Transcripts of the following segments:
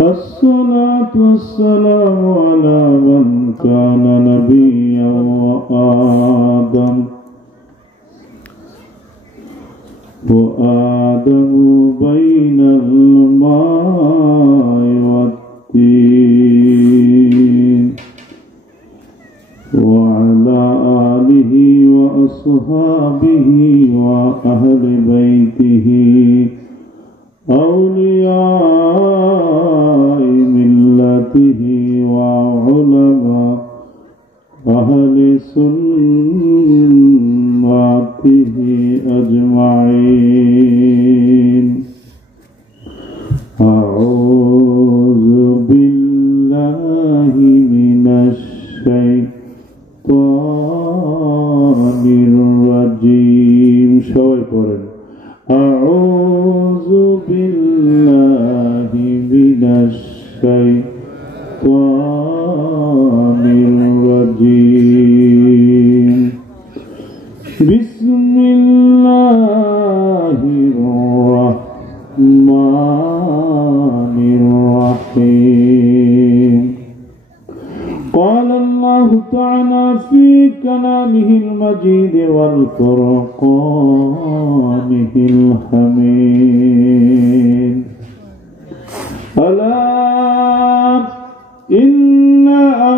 الصلاة والسلام على من كان نبيا وآدم بين الماء والطين وعلى آله وأصحابه وأهل بيته أولياء ملته وعلماء أهل سنته أجمعين. أعوذ بالله من الشيطان الرجيم. সবাই পড়েন أعوذ بالله من الشيطان الرجيم. بسم الله الرحمن الرحيم. قال الله تعالى في كلامه المجيد والفرقانه الحميد ألا إن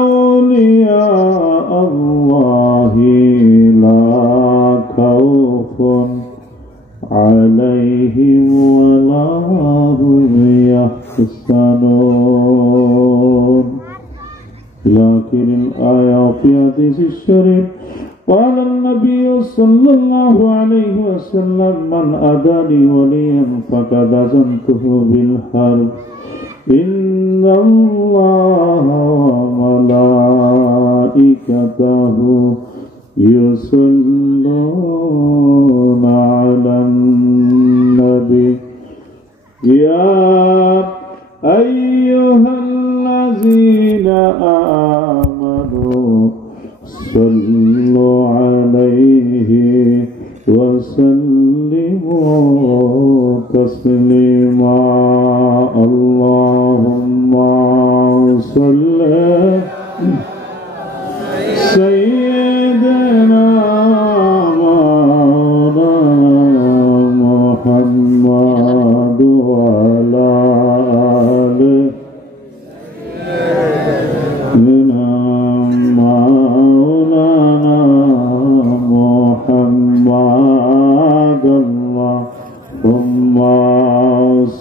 أولياء الله لا خوف عليهم ولا هم يحزنون. لكن الآية في حديث الشريف قال النبي صلى الله عليه وسلم من أداني وليا فقد أذنته بالحرب إن الله وملائكته يصلون على النبي يا أيها الذين آمنوا صلوا عليه وسلموا تسليما. اللهم صل سيدنا محمد وعلى آله اللهم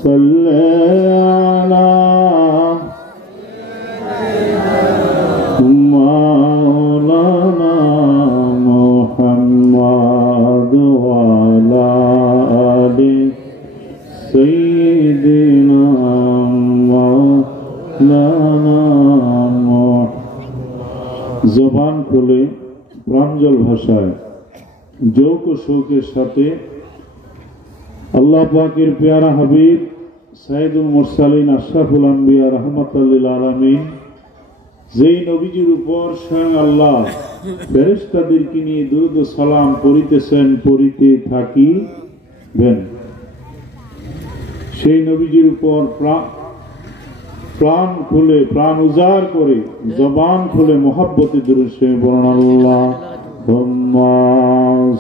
صل على مولانا محمد وعلى آل سيدنا مولانا জবান খুলে প্রাঞ্জল ভাষায় যোগ ও শৌকের সাথে আল্লাহ পাকের প্যারা হাবিব সাইয়্যিদুল মুরসালিন আশরাফুল আম্বিয়া রাহমাতুল লিল আলামিন যেই নবীজির উপর স্বয়ং আল্লাহ ফেরেশতাদেরকে নিয়ে দুরূদ ও সালাম পড়িতেছেন পড়িতে থাকিবেন সেই নবীজির উপর প্রাণ খুলে প্রাণ উজাড় করে জবান খুলে মহব্বতে দুরূদ শরীফ পড়ুন। আল্লাহুম্মা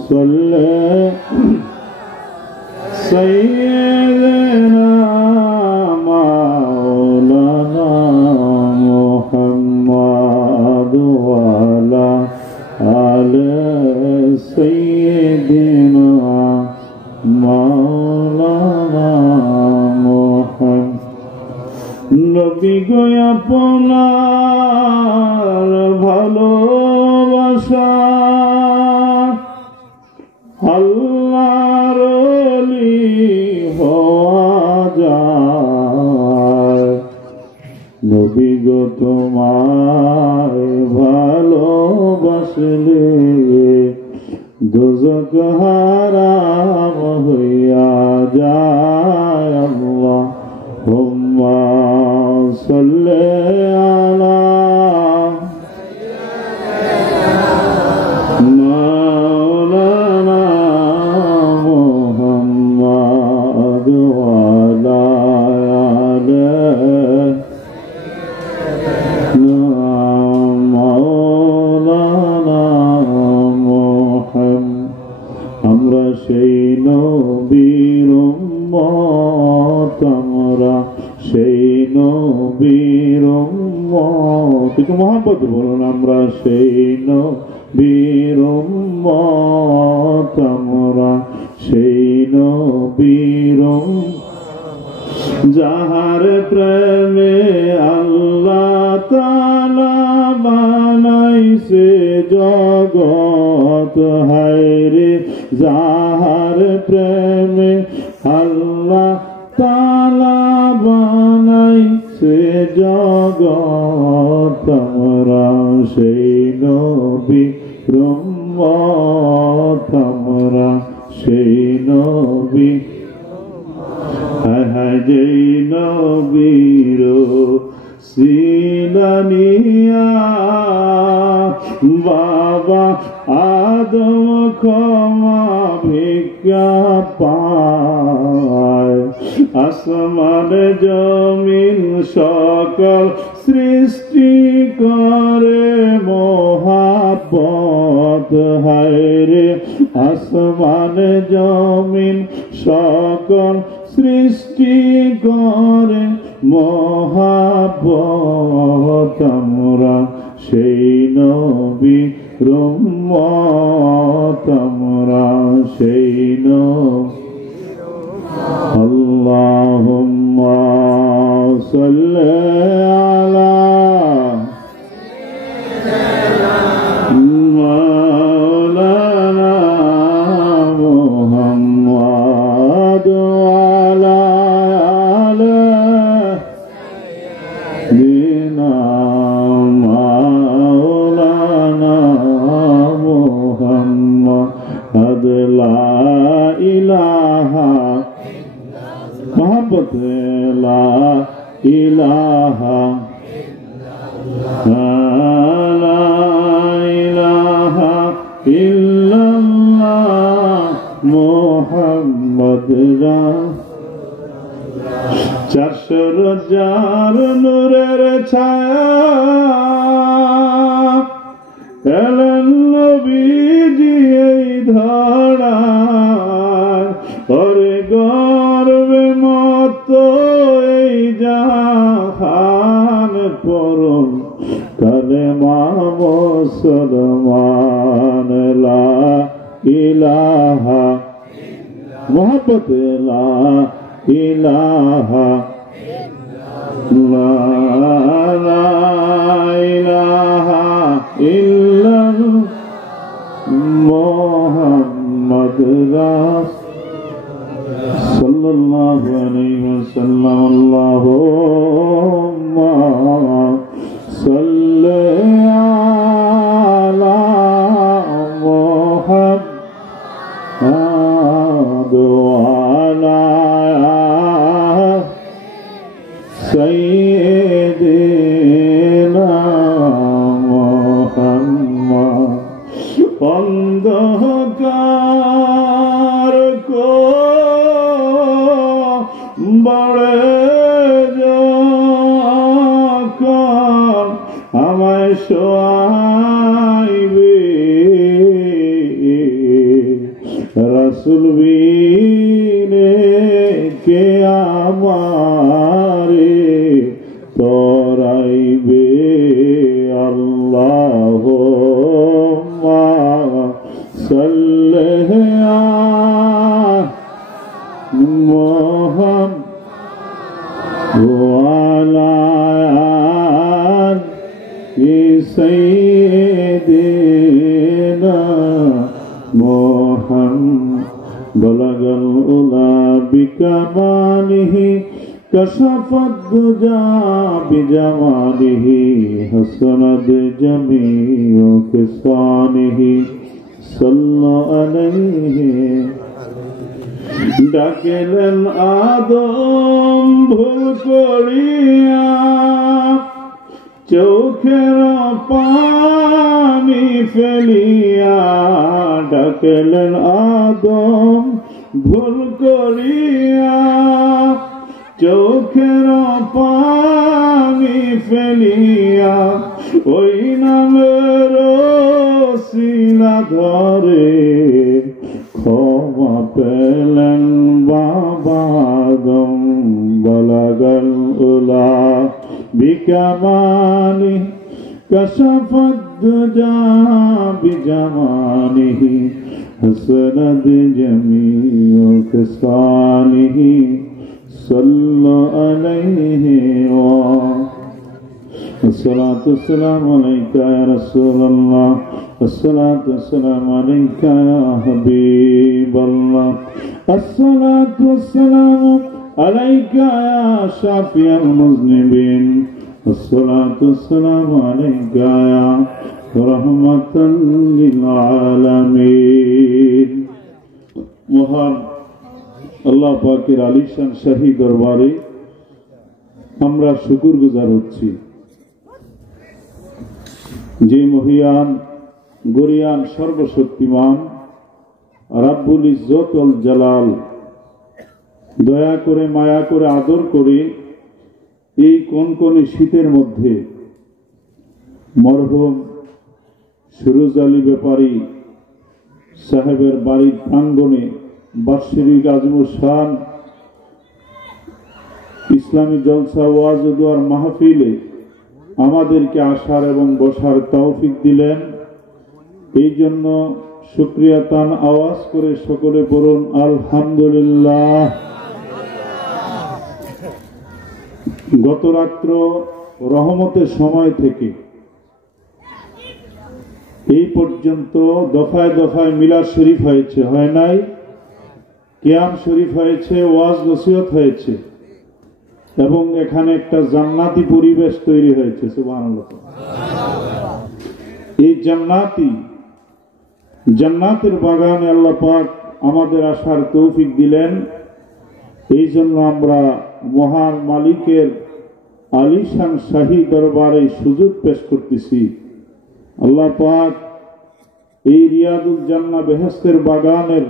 সাল্লি سيدنا مولانا محمد وعلى آل سيدنا مولانا محمد নবী গো আপনার ভালোবাসা আল্লাহর ওলি হওয়া যায়। নবী গো তোমায় ভালোবাসলে দোজখ হারাম হইয়া যায়। আল্লাহুম্মা সাল্লি আলা مولانا محمد وعلى একটু মহব্বত বলুন, আমরা সেই নবীর উম্মত, আমরা সেই নবীর যাহার প্রেমে আল্লাহ তাআলা বানাইছে জগৎ। হায়রে যাহার প্রেমে আল্লাহ তাআলা বানাইছে জগৎ, আমরা সেই নবীর উম্মত, আমরা সেই নবী। যেই নবীর সিলানিয়া বাবা আদম ক্ষমা ভিক্ষা পায়, আসমান জমিন সকল সৃষ্টি করে মহাব্বত। হায়রে আসমান জমিন সকল সৃষ্টি করে মহাব্বত, আমরা সেই নবীর উম্মত, আমরা সেই নবী। আল্লাহুম্মা সাল্লি আলা মাওলানা মুহাম্মদ ওয়া আলা আলিনা মাওলানা মুহাম্মদ লা ইলাহা মোহাম্মদ লা ইলাহা লা ইলাহা ইল্লাল্লাহ মুহাম্মদ চারশোর যার নূরের ছায়া এলেন নবীজি এই ধরায়, ওরে গর্বে মত এই জাহান পরম কালেমা মুসলমান লা ইলাহা মোহাম্মদ লা ইলাহা লা ইলাহা ইল্লাল্লাহ মুহাম্মদ সাল্লাল্লাহু আলাইহি ওয়াসাল্লাম। আল্লাহুম্মা সাল্লি আলা মুহাম্মাদ ওয়া আলা সাইয়্যিদিনা মুহাম্মদ। অন্ধকার কো বড়ে যখন আমায় শোয়াইবে, রাসূল বিনে কে আমারে তরাইবে। আল্লাহুম্মা সাল্লি আলা মুহাম্মদ ওয়া আলা আলি সাইয়্যিদিনা মুহাম্মদ। বলাগাল উলা বিকামালিহি কশফাদ দুজা বিজামালিহি হাসানাত জামিউ খিসানিহি সাল্লাল্লাহু আলাইহি। ডাকেলেন আদম ভুল করিয়া, চোখের পানি ফেলিয়া। ডাকেলেন আদম ভুল করিয়া, চোখের পানি ফেলিয়া। ওই নামের শিলা ধরে ক্ষমা পেলেন বাবা আদম। বলাগাল উলা বিকামালি كشف الدجى بجماله حسنت جميع خصاله صلوا عليه الصلاة والسلام عليك يا رسول الله الصلاة والسلام عليك يا حبيب الله الصلاة والسلام عليك يا شافي المذنبين الصلاة والسلام عليك يا رحمة للعالمين মহান আল্লাহ পাকের আলিশান শাহী দরবারে আমরা শুকরগুজার হচ্ছি যে মহিয়ান গরিয়ান সর্বশক্তিমান রাব্বুল ইজ্জত ওয়াল জালাল দয়া করে মায়া করে আদর করে এই কনকনে শীতের মধ্যে মরহুম সুরুজ আলী ব্যাপারী সাহেবের বাড়ির প্রাঙ্গণে বার্ষিক আজমুল শান ইসলামী জলসা ওয়াজ ও দুয়ার মাহফিলে আমাদেরকে আসার এবং বসার তৌফিক দিলেন। এই জন্য শুকরিয়া তান আওয়াজ করে সকলে পড়ুন আলহামদুলিল্লাহ। গত রাত্র রহমতের সময় থেকে এই পর্যন্ত দফায় দফায় মিলাদ শরীফ হয়েছে, হয় নাই? কিয়াম শরীফ হয়েছে, ওয়াজ নসিহত হয়েছে এবং এখানে একটা জান্নাতি পরিবেশ তৈরি হয়েছে। সুবহানাল্লাহ। এই জান্নাতের বাগানে আল্লাহ পাক আমাদের আসার তৌফিক দিলেন। এই জন্য আমরা মহান মালিকের আলিশান শাহী দরবারে সুজুদ পেশ করতেছি। আল্লাহ পাক এই রিয়াদুল জান্নাহ বেহেশতের বাগানের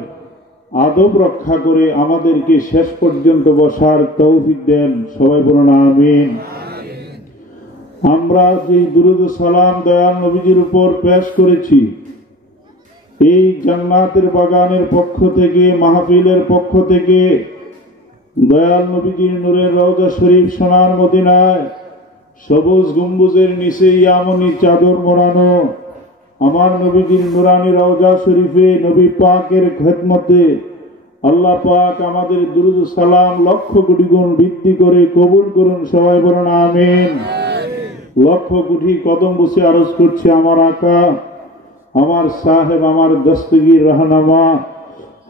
আদব রক্ষা করে আমাদেরকে শেষ পর্যন্ত বসার তৌফিক দেন। সবাই বলুন আমিন। আমরা যে দুরূদ ও সালাম দয়াল নবীজির উপর পেশ করেছি, এই জান্নাতের বাগানের পক্ষ থেকে, মাহফিলের পক্ষ থেকে, দয়াল নবীজির নূরের রওজা শরীফ সোনার মদিনায় সবুজ গম্বুজের নিচে ইয়ামনি চাদর মোড়ানো আমার নবীজির নুরানি রওজা শরীফে নবী পাকের খেদমতে আল্লাহ পাক আমাদের দুরূদ সালাম লক্ষ কোটি গুণ বৃদ্ধি করে কবুল করুন। সবাই বলুন আমিন। লক্ষ কোটি কদম বসে আরজ করছি আমার আকা, আমার সাহেব, আমার দস্তগীর রহনামা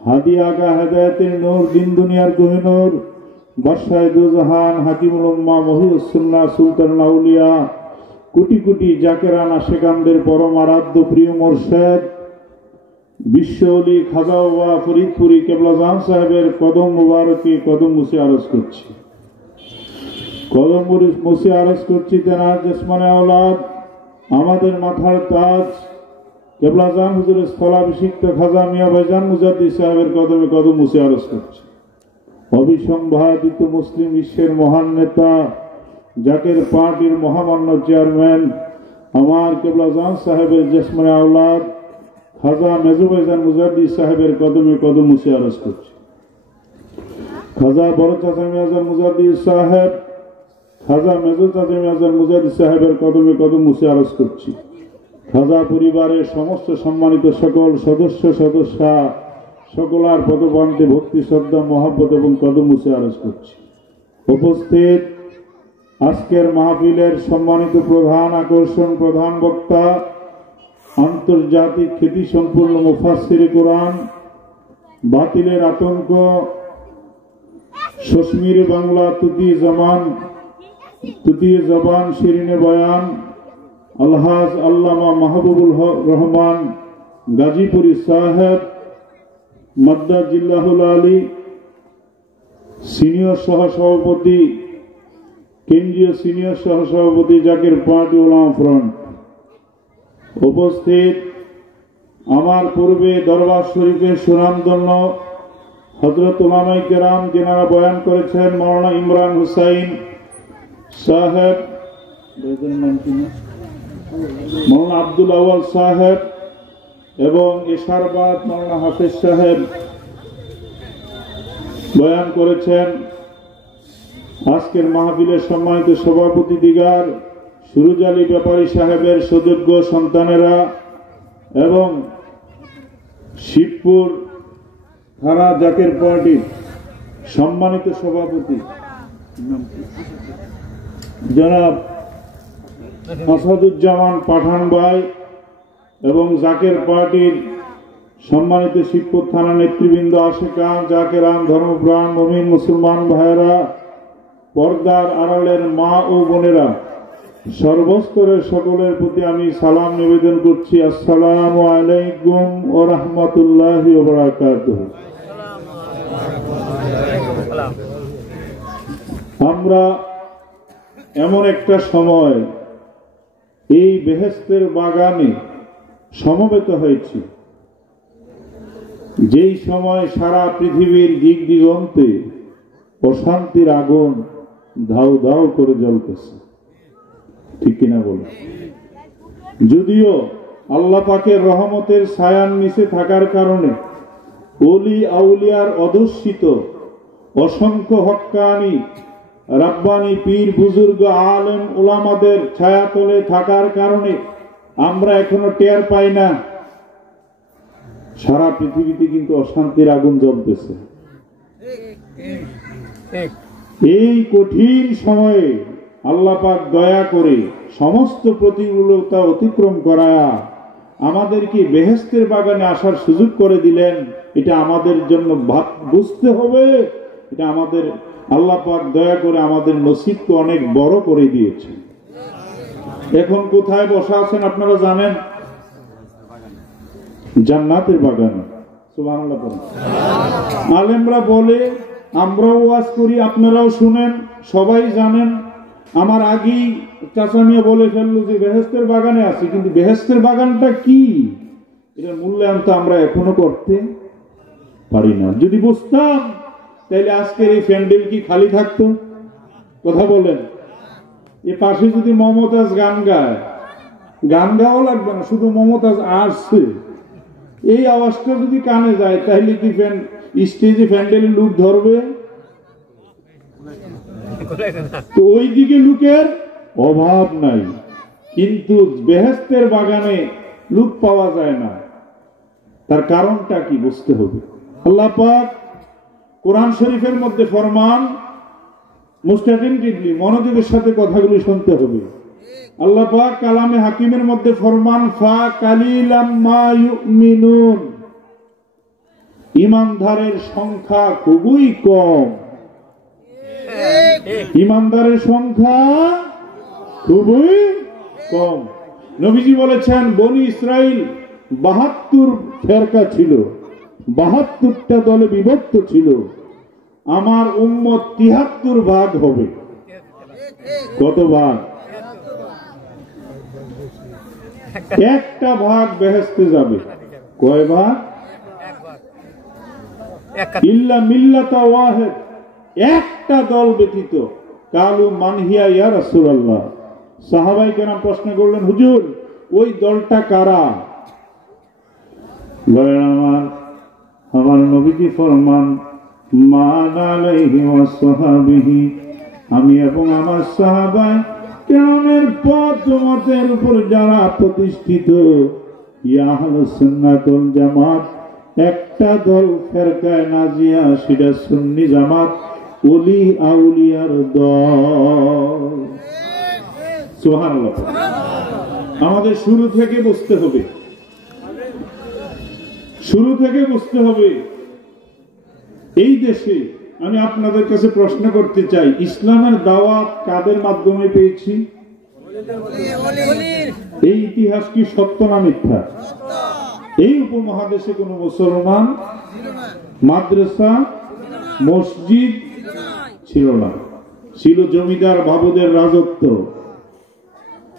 হাদি আগা হেদায়েতের নূর, দিন দুনিয়ার কোহিনূর, বাদশায়ে দুজাহান, হাকিমুল উম্মাহ, মহিউস সুন্নাহ, সুলতানুল আউলিয়া, কোটি কোটি জাকেরান আশেকানদের পরম আরাধ্য প্রিয় মুর্শিদ বিশ্ব ওলি খাজা বাবা ফরিদপুরি কেবলা জাহান সাহেবের কদম মুবারকে কদম মুছে আরজ করছি, কদম মুছে আরজ করছি। তেনার জসমানে আওলাদ, আমাদের মাথার তাজ কেবলা জাহান হুজুরের স্থলাভিষিক্ত খাজা মিয়া ভাইজান মুজাদ্দিদ সাহেবের কদমে কদম মুছে আরজ করছি। অবিসংবাদিত মুসলিম বিশ্বের মহান নেতা, জাকের পার্টির মহামান্য চেয়ারম্যান আমার কেবলা জাহান সাহেবের জসমানে আওলাদ খাজা মেজু ভাইজান মুজাদ্দিদ সাহেবের কদমে কদম মুছে আরজ করছি। খাজা বড় চাচা মিয়াজান মুজাদ্দিদ সাহেব, খাজা মেজু চাচা মিয়াজান মুজাদ্দিদ সাহেবের কদমে কদম মুছে আরজ করছি। খাজা পরিবারের সমস্ত সম্মানিত সকল সদস্যা সকলার পদপ্রান্তে ভক্তি, শ্রদ্ধা, মহব্বত এবং কদম মুছে আরজ করছি। উপস্থিত আজকের মাহফিলের সম্মানিত প্রধান আকর্ষণ, প্রধান বক্তা, আন্তর্জাতিক খ্যাতি সম্পূর্ণ মুফাসসিরে কোরআন, বাতিলের আতঙ্ক, কাশ্মীর বাংলা তুতিয়ে জবান শিরিনে বয়ান আলহাজ আল্লামা মাহবুবুল রহমান গাজীপুরি সাহেব মাদ্দাজিল্লাহুল আলী, সিনিয়র সহসভাপতি, কেন্দ্রীয় সিনিয়র সহসভাপতি জাকের পার্টি উলামা ফ্রন্ট। উপস্থিত আমার পূর্বে দরবার শরীফের সুনামধন্য হযরত উলামায়ে কেরাম যারা বয়ান করেছেন, মাওলানা ইমরান হুসাইন সাহেব, মাওলানা আব্দুল আউয়াল সাহেব এবং ইশারবাদ মাওলানা হাফেজ সাহেব বয়ান করেছেন। আজকের মাহফিলের সম্মানিত সভাপতি দিগার, সুরুজ আলী ব্যাপারী সাহেবের সুযোগ্য সন্তানেরা এবং শিবপুর থানা জাকের পার্টির সম্মানিত সভাপতি জনাব আসাদুজ্জামান পাঠান ভাই এবং জাকের পার্টির সম্মানিত শিবপুর থানা নেতৃবৃন্দ, আশিকান জাকেরান ধর্মপ্রাণ মুমিন মুসলমান ভাইয়েরা, পর্দার আড়ালের মা ও বোনেরা, সর্বস্তরের সকলের প্রতি আমি সালাম নিবেদন করছি। আসসালামু আলাইকুম ওয়া রাহমাতুল্লাহি ওয়া বারাকাতুহু। আমরা এমন একটা সময় এই বেহেশতের বাগানে সমবেত হয়েছি, যেই সময় সারা পৃথিবীর দিক দিগন্তে অশান্তির আগুন ধাউ ধাউ করে জ্বলতেছে, ঠিক কিনা বলে? যদিও আল্লাহ পাকের রহমতের ছায়ার নিচে থাকার কারণে ওলি আউলিয়ার অধ্যুষিত অসংখ্য হক্কানি রাব্বানি পীর বুজুর্গ আলেম উলামাদের ছায়াতলে থাকার কারণে আমরা এখনো টের পাই না সারা পৃথিবীতে কিন্তু অশান্তির আগুন জ্বলতেছে। এই কঠিন সময়ে আল্লাহ পাক দয়া করে সমস্ত প্রতিকূলতা অতিক্রম করায়া আমাদেরকে বেহেশতের বাগানে আসার সুযোগ করে দিলেন। এটা আমাদের জন্য বুঝতে হবে, এটা আমাদের আল্লাহ পাক দয়া করে আমাদের নসিবকে অনেক বড় করে দিয়েছে। এখন কোথায় বসা আছেন আপনারা জানেন? জান্নাতের বাগানে। সুবহানাল্লাহ। আলেমরা বলে, আমরাও ওয়াজ করি, আপনারাও শুনেন, সবাই জানেন। আমার আগেই চাচামিয়া বলে ফেললো যে বেহেশতের বাগানে আছি, কিন্তু বেহেশতের বাগানটা কি এটার মূল্যায়ন তো আমরা এখনো করতে পারি না। যদি বুঝতাম তাহলে আজকের এই প্যান্ডেল কি খালি থাকতো? কথা বলেন। এ পাশে যদি মমতাজ গান গায়, গান গাওয়া লাগবে না, শুধু মমতাজ আসছে এই আওয়াজটা যদি কানে যায় তাহলে কি স্টেজে প্যান্ডেলে লুক ধরবে? তো ওই দিকে লুকের অভাব নাই, কিন্তু বেহেশতের বাগানে লুক পাওয়া যায় না। তার কারণটা কি বুঝতে হবে। আল্লাহ পাক কোরআন শরীফের মধ্যে ফরমান, মোস্ট অ্যাটেন্টিভলি মনোযোগের সাথে কথাগুলি শুনতে হবে। আল্লাহ পাক কালামে হাকিমের মধ্যে ফরমান, ফা কালিলাম মা ইউমিনুন, ঈমানদারের সংখ্যা খুবই কম। ঈমানদারের সংখ্যা খুবই কম। নবীজি বলেছেন বনি ইসরাইল ৭২ ফেরকা ছিল, ৭২টা দলে বিভক্ত ছিল। আমার উম্মত ৭৩ ভাগ হবে। কত ভাগ? একটা ভাগ বেহেশতে যাবে। কয় ভাগ? ইল্লা মিল্লাতা ওয়াহিদ, একটা দল ব্যতীত। কালু মানহিয়া ইয়া রাসূলুল্লাহ। সাহাবায়ে কেরাম প্রশ্ন করলেন, হুজুর ওই দলটা কারা? বলেন, আমার নবীজি ফরমান, মান আলাইহি ওয়া সাহাবিহি, আমি এবং আমার সাহাবায়ে কেরামের পথ মতের উপর যারা প্রতিষ্ঠিত, ইয়া আহলুস সুন্নাত ওয়াল জামাত, একটা দল ফেরকায়ে নাজিয়া, সেটা সুন্নি জামাত, ওলি আউলিয়ার দল। সুবহানাল্লাহ। আমাদের শুরু থেকে বুঝতে হবে, শুরু থেকে বুঝতে হবে। এই দেশে আমি আপনাদের কাছে প্রশ্ন করতে চাই, ইসলামের দাওয়াত কাদের মাধ্যমে পেয়েছি? এই ইতিহাস কি সত্য না মিথ্যা? এই উপমহাদেশে কোন মুসলমান মাদ্রাসা মসজিদ ছিল না। ছিল জমিদার বাবুদের রাজত্ব,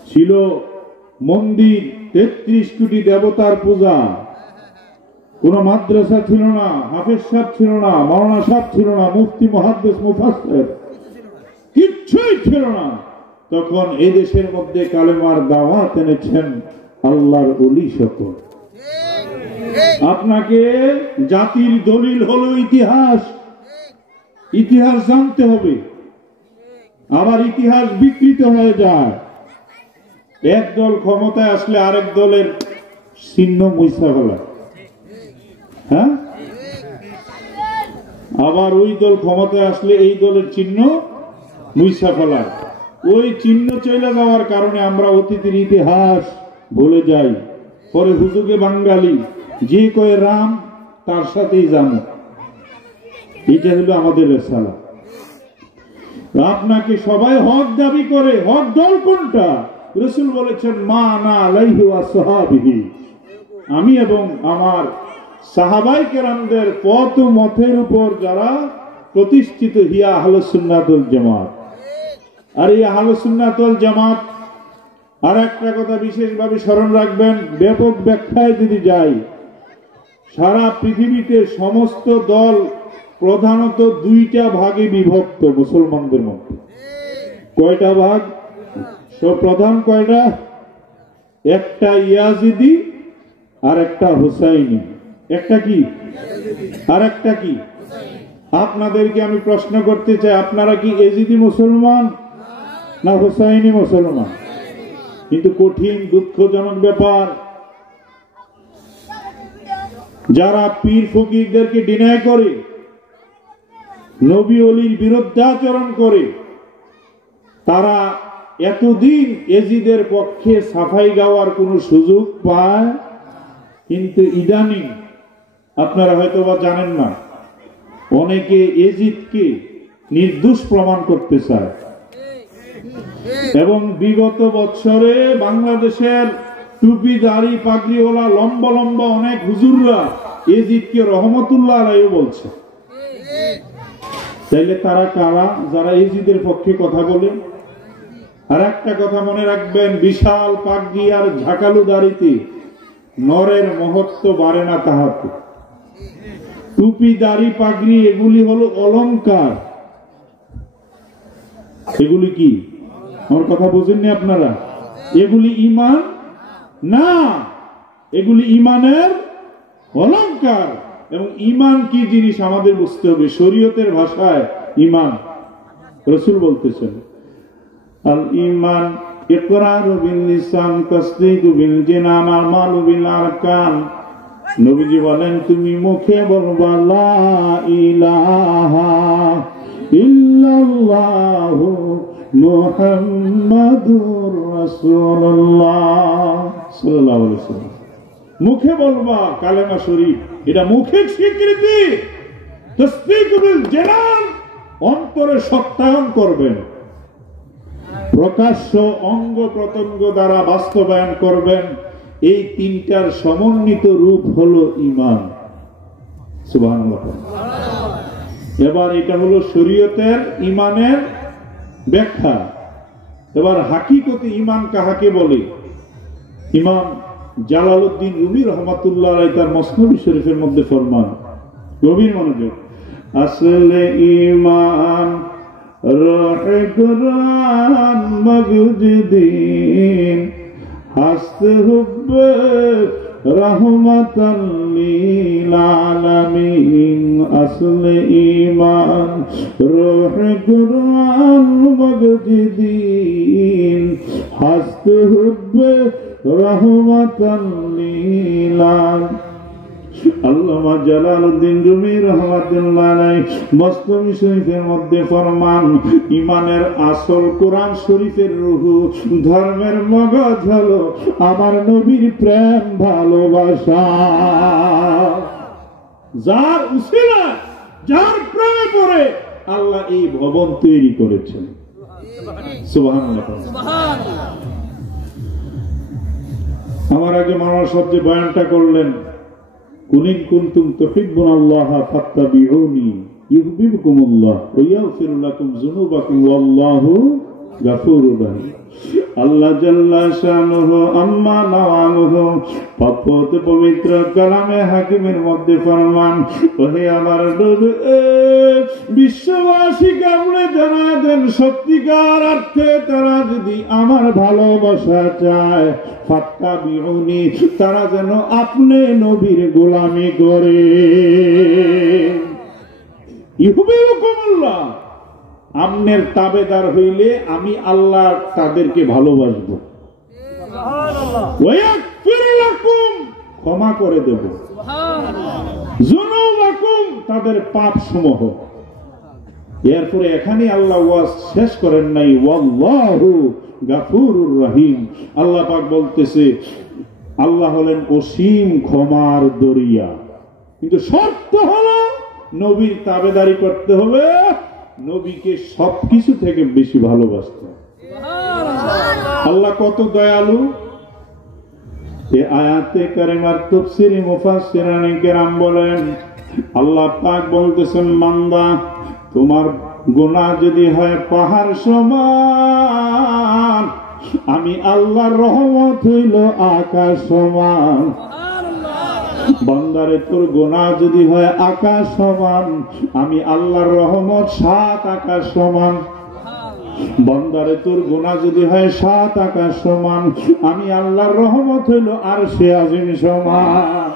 ছিল মন্দির, ৩৩ কোটি দেবতার পূজা। কোন মাদ্রাসা ছিল না, হাফেজ সাহেব ছিল না, মাওলানা সাহেব ছিল না, মুফতি মুহাদ্দিস মুফাসসির কিচ্ছুই ছিল না। তখন এই দেশের মধ্যে কালেমার দাওয়াত এনেছেন আল্লাহর ওলি সকল। আপনাকে জাতির দলিল হলো ইতিহাস। ইতিহাস জানতে হবে। আবার ইতিহাস বিকৃত হয়ে যায়, এক দল ক্ষমতায় আসলে আরেক দলের চিহ্ন মুছা ফেলা, হ্যাঁ, আবার ওই দল ক্ষমতায় আসলে এই দলের চিহ্ন মুছা ফেলা। ওই চিহ্ন চলে যাওয়ার কারণে আমরা অতীতের ইতিহাস ভুলে যাই। পরে হুজুগে বাঙালি যে কয়ে রাম তার সাথেই জানো। এটা হলো আমাদের রেসালা। আপনাকে সবাই হক দাবি করে, হক দল কোনটা? রাসূল বলেছেন মা আনা আলাইহি ওয়া সাহাবিহি, আমি এবং আমার সাহাবাই কেরামদের পথ ও মতের উপর যারা প্রতিষ্ঠিত, হিয়া আহলুস সুন্নাত ওয়াল জামাত। আর এই আহলুস সুন্নাত ওয়াল জামাত, আর একটা কথা বিশেষভাবে স্মরণ রাখবেন, ব্যাপক ব্যাখ্যায় যদি যাই, সারা পৃথিবীতে সমস্ত দল প্রধানত দুইটা ভাগে বিভক্ত মুসলমানদের মধ্যে। কয়টা ভাগ? সব প্রধান কয়টা? একটা ইয়াজিদি আর একটা হুসাইনি। একটা কি আর একটা কি? আপনাদেরকে আমি প্রশ্ন করতে চাই, আপনারা কি এজিদি মুসলমান না হুসাইনি মুসলমান? কিন্তু কঠিন দুঃখজনক ব্যাপার, যারা পীর ফকিরদেরকে ডিনাই করে, নবী ওলির বিরুদ্ধাচরণ করে, তারা এতদিন এজিদের পক্ষে সাফাই গাওয়ার কোন সুযোগ পায়, কিন্তু ইদানিং আপনারা হয়তো বা জানেন না, অনেকে এজিদকে নির্দোষ প্রমাণ করতে চায়। এবং বিগত বছরে বাংলাদেশের টুপি দাড়ি পাগড়িওয়ালা লম্বা লম্বা অনেক হুজুররা এজিদকে রহমতুল্লাহ আলাইহি বলছে। তাইলে তারা কারা যারা এজিদের পক্ষে কথা বলে? আর একটা কথা মনে রাখবেন, বিশাল পাগড়ি আর ঝাঁকালু দাড়িতে নরের মহত্ব বাড়ে না তাহাতে। টুপি দাড়ি পাগড়ি এগুলি হলো অলংকার। এগুলি কি? আমার কথা বুঝেননি আপনারা? এগুলি ঈমান না, এগুলি ঈমানের অলংকার। এবং ঈমান কি জিনিস আমাদের বুঝতে হবে। শরীয়তের ভাষায় ঈমান, রাসূল বলতেছেন আল ঈমান ইকরারু বিল লিসান তাসদীকু বিল জিনান আমালু বিল আরকান। নবীজি বলেন, তুমি মুখে বলবা লা ইলাহা ইল্লাল্লাহু মুহাম্মাদুর রাসূলুল্লাহ সাল্লাল্লাহু আলাইহি ওয়াসাল্লাম। মুখে বলবা কালেমা শরীফ, এটা মুখিক স্বীকৃতি। তাসদীকু বিল জিনান, অন্তরে সত্যায়ন করবেন, প্রকাশ্য অঙ্গ প্রত্যঙ্গ দ্বারা বাস্তবায়ন করবেন। এই তিনটার সমন্বিত রূপ হলো ঈমান। সুবহানাল্লাহ। এবার এটা হলো শরীয়তের ঈমানের ব্যাখ্যা। এবার হাকিকতে ঈমান কাহাকে বলে? ইমাম জালালউদ্দিন রুমি রহমাতুল্লাহ আলাইহি তার মসনবী শরীফের মধ্যে ফরমান, গভীর মনোযোগ, আসলে ঈমান রহে কুরআন মগজুদ্দিন হাসতে হুব্বে রহমাতাল লিল আলামিন। আসলে ঈমান রহে কুরআন মগজুদ্দিন হাসতে হুব্বে রহমাতাল লিল আলামিন। আল্লামা জালালউদ্দিন রুমি রাহমাতুল্লাহ আলাইহি মসনবী শরীফের মধ্যে ফরমান, ঈমানের আসল কোরআন শরীফের রূহ, ধর্মের মগজ হলো আমার নবীর প্রেম ভালোবাসা। যার উসিলা, যার প্রেমে পড়ে আল্লাহ এই ভবন তৈরি করেছেন। সুবহানাল্লাহ, সুবহানাল্লাহ। আমার আগে মাওলানা সাহেব যে বয়ানটা করলেন, কুনিন কুনতুম তুহিব্বুনাল্লাহ ফাত্তাবিউনি ইউহিব্বুকুমুল্লাহ ওয়া ইয়াগফিরু লাকুম যুনুবাকুম ওয়াল্লাহু গাফুরুর রহিম। আল্লাহ জাল্লা শানুহু আম্মা নাওয়ালুহু পবিত্র কালামে হাকিমের মধ্যে ফরমান, ওহে আমার নবী, বিশ্ববাসীকে আপনি জানা দেন, সত্যিকার অর্থে তারা যদি আমার ভালোবাসা চায়, ফাত্তাবিউনি, তারা যেন আপনি নবীর গোলামি করে। ইউহিব্বুকুমুল্লাহ, আমনের তাবেদার হইলে আমি আল্লাহ তাদেরকে ভালোবাসবো। ওয়াগফির লাকুম, ক্ষমা করে দেব, যুনুবাকুম, তাদের পাপ সমূহ। এরপরে এখানে আল্লাহ ওয়াজ শেষ করেন নাই, ওয়াল্লাহু গাফুরুর রহিম। আল্লাহ পাক বলতেছে আল্লাহ হলেন অসীম ক্ষমার দরিয়া। কিন্তু শর্ত হলো নবীর তাবেদারি করতে হবে, নবীকে সবকিছু থেকে বেশি ভালোবাসতে। আল্লাহ কত দয়ালু। এই আয়াতে কারিমার তাফসীরে মুফাসসিরানে কেরাম বলেন, আল্লাহ পাক বলতেছেন, বান্দা তোমার গুনাহ যদি হয় পাহাড় সমান, আমি আল্লাহর রহমত হইল আকাশ সমান। বান্দারে তোর গুনাহ যদি হয় আকাশ সমান, আমি আল্লাহর রহমত 7 আকাশ সমান। বান্দারে তোর গুনাহ যদি হয় 7 আকাশ সমান, আমি আল্লাহর রহমত হইল আরশে আজিম সমান।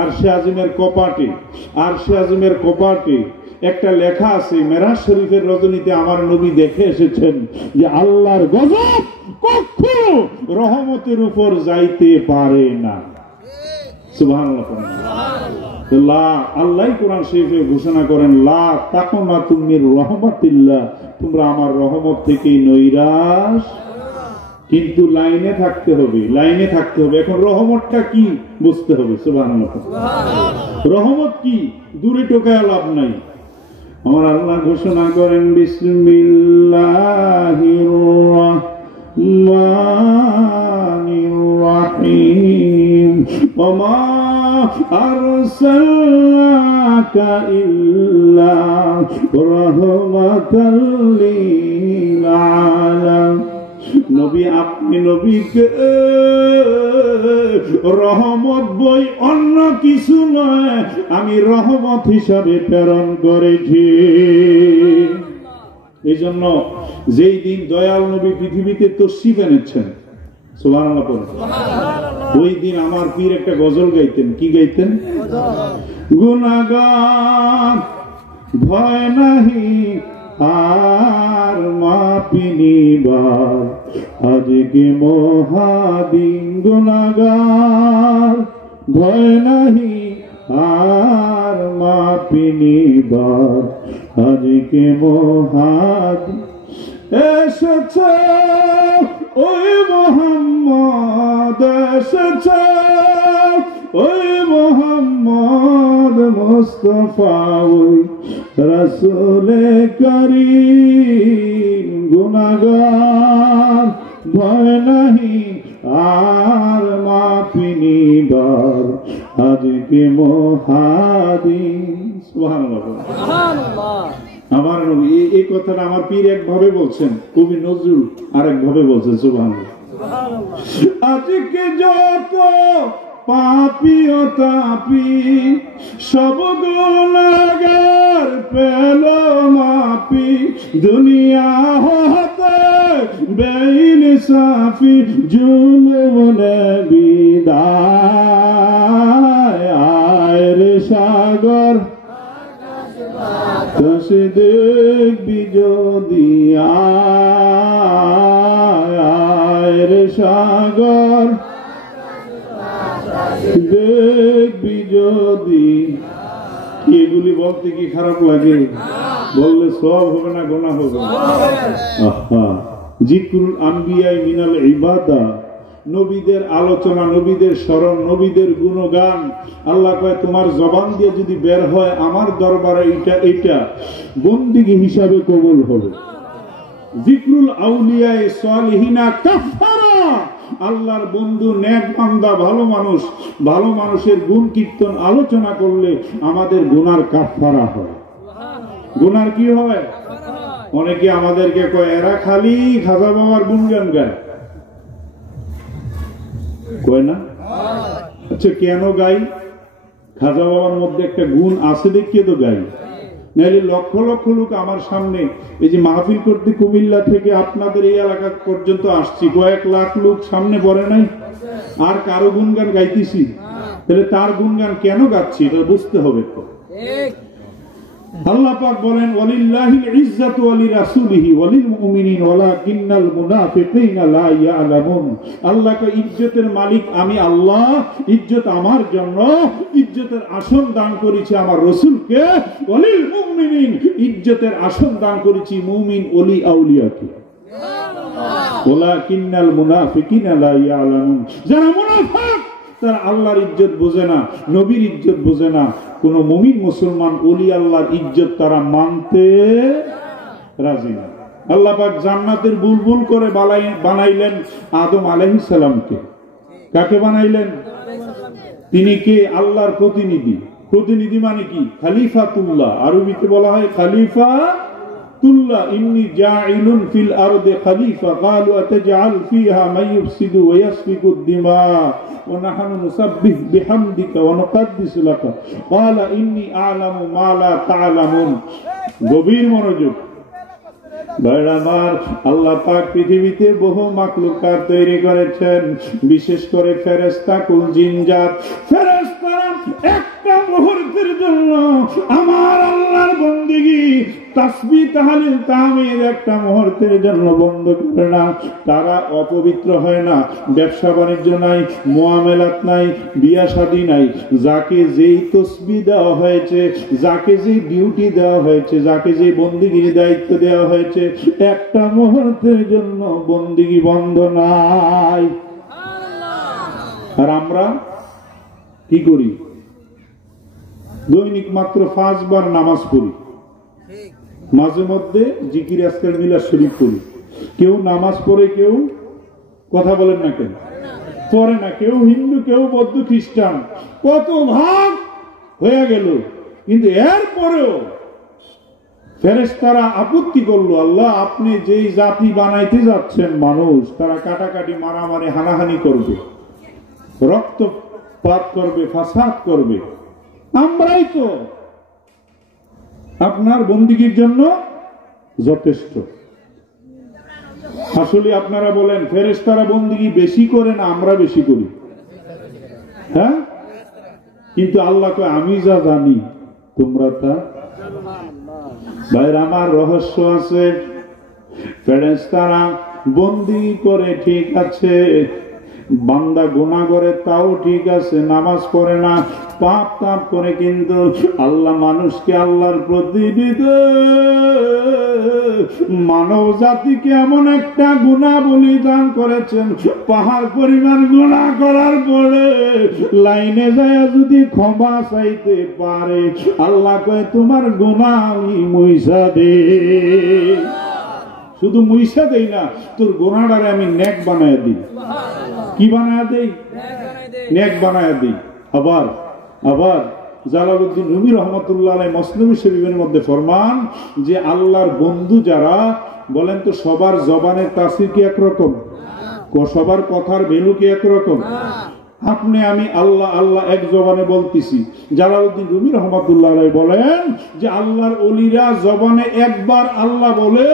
আরশে আজিমের কপাটে, আরশে আজিমের কপাটে একটা লেখা আছে, মেরাজ শরীফের রজনীতে আমার নবী দেখে এসেছেন যে আল্লাহর গজব কখনো রহমতের উপর যাইতে পারে না। সুবহানাল্লাহ। আল্লাহ কোরআন শরীফে ঘোষণা করেন, লা তাকুনাতু মির রাহমাতিল্লাহ, তোমরা আমার রহমত থেকে নৈরাশ। কিন্তু লাইনে থাকতে হবে, লাইনে থাকতে হবে। এখন রহমতটা কি বুঝতে হবে। সুবহানাল্লাহ। রহমত কি দূরে টোকায় লাভ নাই। আমার আল্লাহ ঘোষণা করেন, বিসমিল্লাহির রাহমানির রাহিম, ওমা আরসালনাকা ইল্লা রাহমাতাল লিল আলামিন। নবী আপনি নবীকে রহমত বই অন্য কিছু নয়, আমি রহমত হিসাবে প্রেরণ করেছি। এই জন্য যেই দিন দয়াল নবী পৃথিবীতে তশরিফ এনেছেন, সুবহানাল্লাহ বলেন, ওই দিন আমার পীর একটা গজল গাইতেন। কি গাইতেন? গুনাহগার ভয় নাহি আর মাপিনিবার, আজকে মহাদিন। গুনাহগার ভয় নাহি আর মাপিনিবার, আজকে মহাদিন। এসেছে ওই মুহাম্মদ, এসেছে ওই মুহাম্মদ মুস্তাফা, ওই রাসূলে কারীম। গুনাহগার ভয় নাহি আর মাপিনিবার, আজকে মহাদিন। সুবহানাল্লাহ। আমার নবী এই কথাটা আমার পীর একভাবে বলছেন, কবি নজরুল আরেক ভাবে বলছেন। সুবহানাল্লাহ। আজকে যত পাপী ও তাপী সব গুনাহগার পেল মাপি, দুনিয়া হতে বেইনসাফি জুলুম বিদায়। আয়ের সাগর কাছে দেখবি যদি, আয়ের সাগর দেখবি যদি। এগুলি বলতে কি খারাপ লাগে? বললে সব হবে না, গুনাহ হবে। আহা, জিকরুল আম্বিয়া মিনাল ইবাদা, নবীদের আলোচনা, নবীদের স্মরণ, নবীদের গুণগান। আল্লাহ কয় তোমার জবান দিয়ে যদি বের হয় আমার দরবারে এটা বন্দিগি হিসাবে কবুল হবে। জিকরুল আউলিয়ায়ে সালিহিনা কাফারা, আল্লাহর বন্ধু নেক বান্দা ভালো মানুষ, ভালো মানুষের গুণ কীর্তন আলোচনা করলে আমাদের গুনার কাফারা হয়। গুনার কি হয়? অনেকে আমাদেরকে কয় এরা খালি খাজা বাবার গুণগান গায়, কয় না? আচ্ছা কেন গাই? খাজা বাবার মধ্যে একটা গুণ আছে দেখিয়ে তো গাই। নাহলে লক্ষ লক্ষ লোক আমার সামনে এই যে মাহফিল করতে কুমিল্লা থেকে আপনাদের এই এলাকা পর্যন্ত আসছি, কয়েক লাখ লোক সামনে পড়ে নাই, আর কারো গুণগান গাইতেছি, তাহলে তার গুণগান কেন গাচ্ছি এটা বুঝতে হবে। তো আল্লাহ পাক বলেন ওয়ালিল্লাহিল ইজ্জাতু ওয়ালি রাসূলিহি ওয়ালিল মুমিনিন ওয়ালাকিন্নাল মুনাফিকিনা লা ইয়ালামুন। আল্লাহকে ইজ্জতের মালিক আমি আল্লাহ, ইজ্জত আমার জন্য, ইজ্জতের আসন দান করেছি আমার রাসূলকে, ওয়ালিল মুমিনিন ইজ্জতের আসন দান করেছি মুমিন ওলি আউলিয়াকে। ওয়ালাকিন্নাল মুনাফিকিনা লা ইয়ালামুন, যারা মুনাফিক তারা আল্লাহর ইজ্জত বোঝে না, নবীর ইজ্জত বোঝে না। কোন মুমিন মুসলমান ওলি আল্লাহর ইজ্জত তারা মানতে রাজি না। আল্লাহ পাক জান্নাতের বুলবুল করে বানাইলেন আদম আলাইহিস সালামকে। কাকে বানাইলেন? তিনি কে? আল্লাহর প্রতিনিধি। প্রতিনিধি মানে কি? খলিফাতুল্লাহ। আরবিতে বলা হয় খলিফাতুল্লাহ। ইন্নী জাইলুন ফিল আরদি খলিফা ক্বালু আতাজআল ফিহা মান ইউফসিদু ওয়া ইয়াসফিকুদ দিমা ওয়া নাহনু নুসাব্বিহু বিহামদিকা ওয়া নুকদ্দিসু লাকা ক্বালা ইন্নী আ'লামু মা লা তা'লামুন। গভীর মনোযোগ ভাইরা আমার, আল্লাহ পাক পৃথিবীতে বহু মাখলুকাত তৈরি করেছেন, বিশেষ করে ফেরেশতা কুল জিনজাত। ফেরেশতারা একটা মুহূর্তের জন্য আমার আল্লাহর বন্দেগী তাসবিহ তাহলিল তাহমিদ একটা মুহূর্তের জন্য বন্ধ করে না। তারা অপবিত্র হয় না, ব্যবসা বাণিজ্য নাই, মুআমালাত নাই, বিয়া শাদী নাই। যাকে যেই তাসবিহ দেওয়া হয়েছে, যাকে যেই ডিউটি দেওয়া হয়েছে, যাকে যেই বন্দেগীর দায়িত্ব দেওয়া হয়েছে, একটা মুহূর্তের জন্য বন্দেগী বন্ধ নাই। আর আমরা কি করি? দৈনিক মাত্র 5 বার নামাজ পড়ি, মাঝে মধ্যে জিকির আজকার মিলাদ শরীফ পড়ি। কেউ নামাজ পড়ে, কেউ কথা বলেন না কেন পড়ে না, কেউ হিন্দু, কেউ বৌদ্ধ, খ্রিস্টান, কত ভাগ হয়ে গেল। কিন্তু এরপরেও ফেরেশতারা আপত্তি করলো, আল্লাহ আপনি যেই জাতি বানাইতে যাচ্ছেন মানুষ, তারা কাটাকাটি, মারামারি, হানাহানি করবে, রক্তপাত করবে, ফাসাদ করবে, আমরাই তো আপনার বন্দিগির জন্য যথেষ্ট। আসলে আপনারা বলেন ফেরেশতারা বন্দিগি বেশি করে না আমরা বেশি করি? হ্যাঁ, কিন্তু আল্লাহ কয় আমি যা জানি তোমরা তা। ভাইরা আমার, রহস্য আছে। ফেরেশতারা বন্দি করে ঠিক আছে, বান্দা গুনাহ করে তাও ঠিক আছে, নামাজ পড়ে না, পাপ তাপ করে, কিন্তু আল্লাহ মানুষকে আল্লাহর প্রতিনিধি মানব জাতিকে এমন একটা গুনাহবলী দান করেছেন, পাহাড় পরিমাণ গুনাহ করার পরে লাইনে যায় যদি ক্ষমা চাইতে পারে, আল্লাহ কয় তোমার গুনাহ আমি মুইসা দে। শুধু মুইসা দেই না, তোর গুনাহটারে আমি নেক বানায় দিই। কি বানায় দেই? নেক বানায় দিই। আবার আবার জালালউদ্দিন রুমি রহমাতুল্লাহ আলাইহি মুসলিম শরীফের মধ্যে ফরমান যে আল্লাহর বন্ধু যারা, বলেন তো সবার জবানের তাসির কি একরকম? সবার কথার ভ্যালু কি একরকম? আপনি আমি আল্লাহ আল্লাহ এক জবানে বলতেছি, জালালউদ্দিন রুমি রহমাতুল্লাহ আলাইহি বলেন যে আল্লাহর ওলিরা জবানে একবার আল্লাহ বলে,